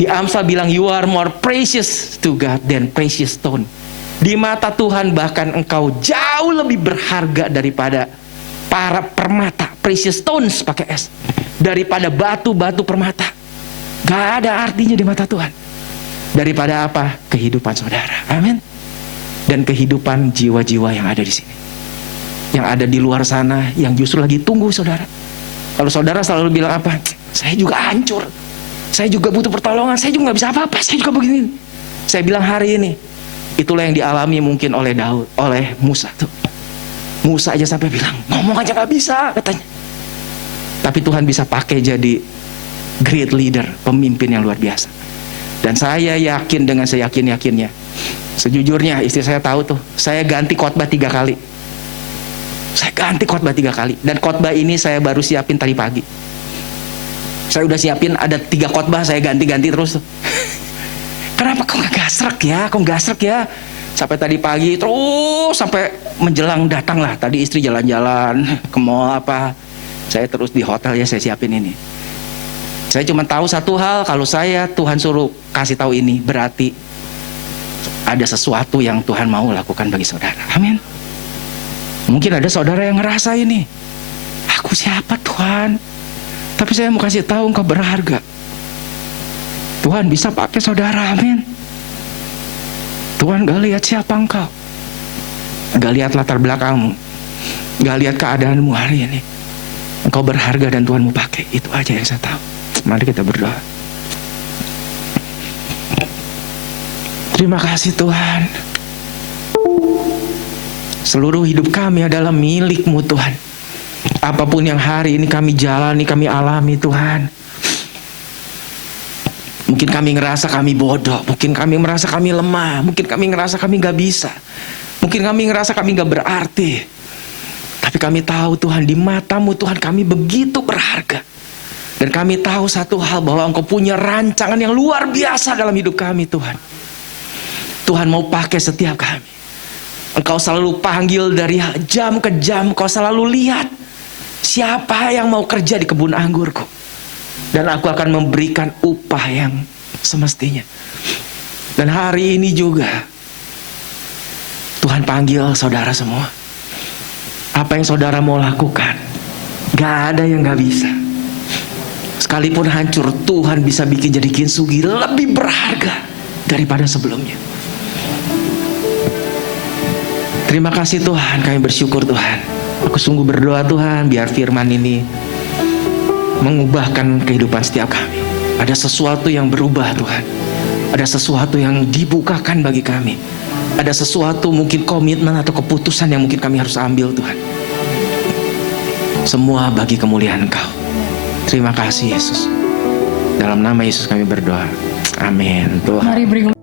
Di Amsal bilang, you are more precious to God than precious stone. Di mata Tuhan bahkan engkau jauh lebih berharga daripada para permata, precious stones pakai S, daripada batu-batu permata. Gak ada artinya di mata Tuhan. Daripada apa? Kehidupan saudara. Amin. Dan kehidupan jiwa-jiwa yang ada di sini, yang ada di luar sana, yang justru lagi tunggu saudara. Kalau saudara selalu bilang apa? Saya juga hancur, saya juga butuh pertolongan, saya juga gak bisa apa-apa, saya juga begini. Saya bilang hari ini, itulah yang dialami mungkin oleh Daud, oleh Musa tuh. Musa aja sampai bilang, ngomong aja gak bisa katanya. Tapi Tuhan bisa pakai jadi great leader, pemimpin yang luar biasa. Dan saya yakin dengan seyakin-yakinnya, sejujurnya istri saya tahu tuh, saya ganti khotbah 3 kali. Saya ganti khotbah 3 kali. Dan khotbah ini saya baru siapin tadi pagi. Saya udah siapin ada 3 khotbah, saya ganti-ganti terus tuh. Kenapa kok gak gasrek ya? Kok gasrek ya? Sampai tadi pagi terus sampai menjelang datang lah. Tadi istri jalan-jalan ke mall apa. Saya terus di hotel ya saya siapin ini. Saya cuma tahu satu hal, kalau saya Tuhan suruh kasih tahu ini berarti ada sesuatu yang Tuhan mau lakukan bagi saudara. Amin. Mungkin ada saudara yang ngerasa ini, aku siapa Tuhan? Tapi saya mau kasih tahu engkau berharga. Tuhan bisa pakai saudara. Amin. Tuhan gak lihat siapa engkau, gak lihat latar belakangmu, gak lihat keadaanmu hari ini. Engkau berharga dan Tuhan mau pakai. Itu aja yang saya tahu. Mari kita berdoa. Terima kasih Tuhan. Seluruh hidup kami adalah milik-Mu Tuhan. Apapun yang hari ini kami jalani, kami alami Tuhan. Mungkin kami ngerasa kami bodoh, mungkin kami merasa kami lemah, mungkin kami ngerasa kami gak bisa, mungkin kami ngerasa kami gak berarti. Tapi kami tahu Tuhan, di mata-Mu Tuhan kami begitu berharga. Dan kami tahu satu hal, bahwa Engkau punya rancangan yang luar biasa dalam hidup kami Tuhan. Tuhan mau pakai setiap kami. Engkau selalu panggil dari jam ke jam, Engkau selalu lihat siapa yang mau kerja di kebun anggurku. Dan aku akan memberikan upah yang semestinya. Dan hari ini juga Tuhan panggil saudara semua. Apa yang saudara mau lakukan, gak ada yang gak bisa. Sekalipun hancur, Tuhan bisa bikin jadi kintsugi lebih berharga daripada sebelumnya. Terima kasih Tuhan, kami bersyukur Tuhan. Aku sungguh berdoa Tuhan, biar firman ini mengubahkan kehidupan setiap kami. Ada sesuatu yang berubah Tuhan. Ada sesuatu yang dibukakan bagi kami. Ada sesuatu mungkin komitmen atau keputusan yang mungkin kami harus ambil Tuhan. Semua bagi kemuliaan Engkau. Terima kasih Yesus. Dalam nama Yesus kami berdoa. Amin. Tuhan. Mari beri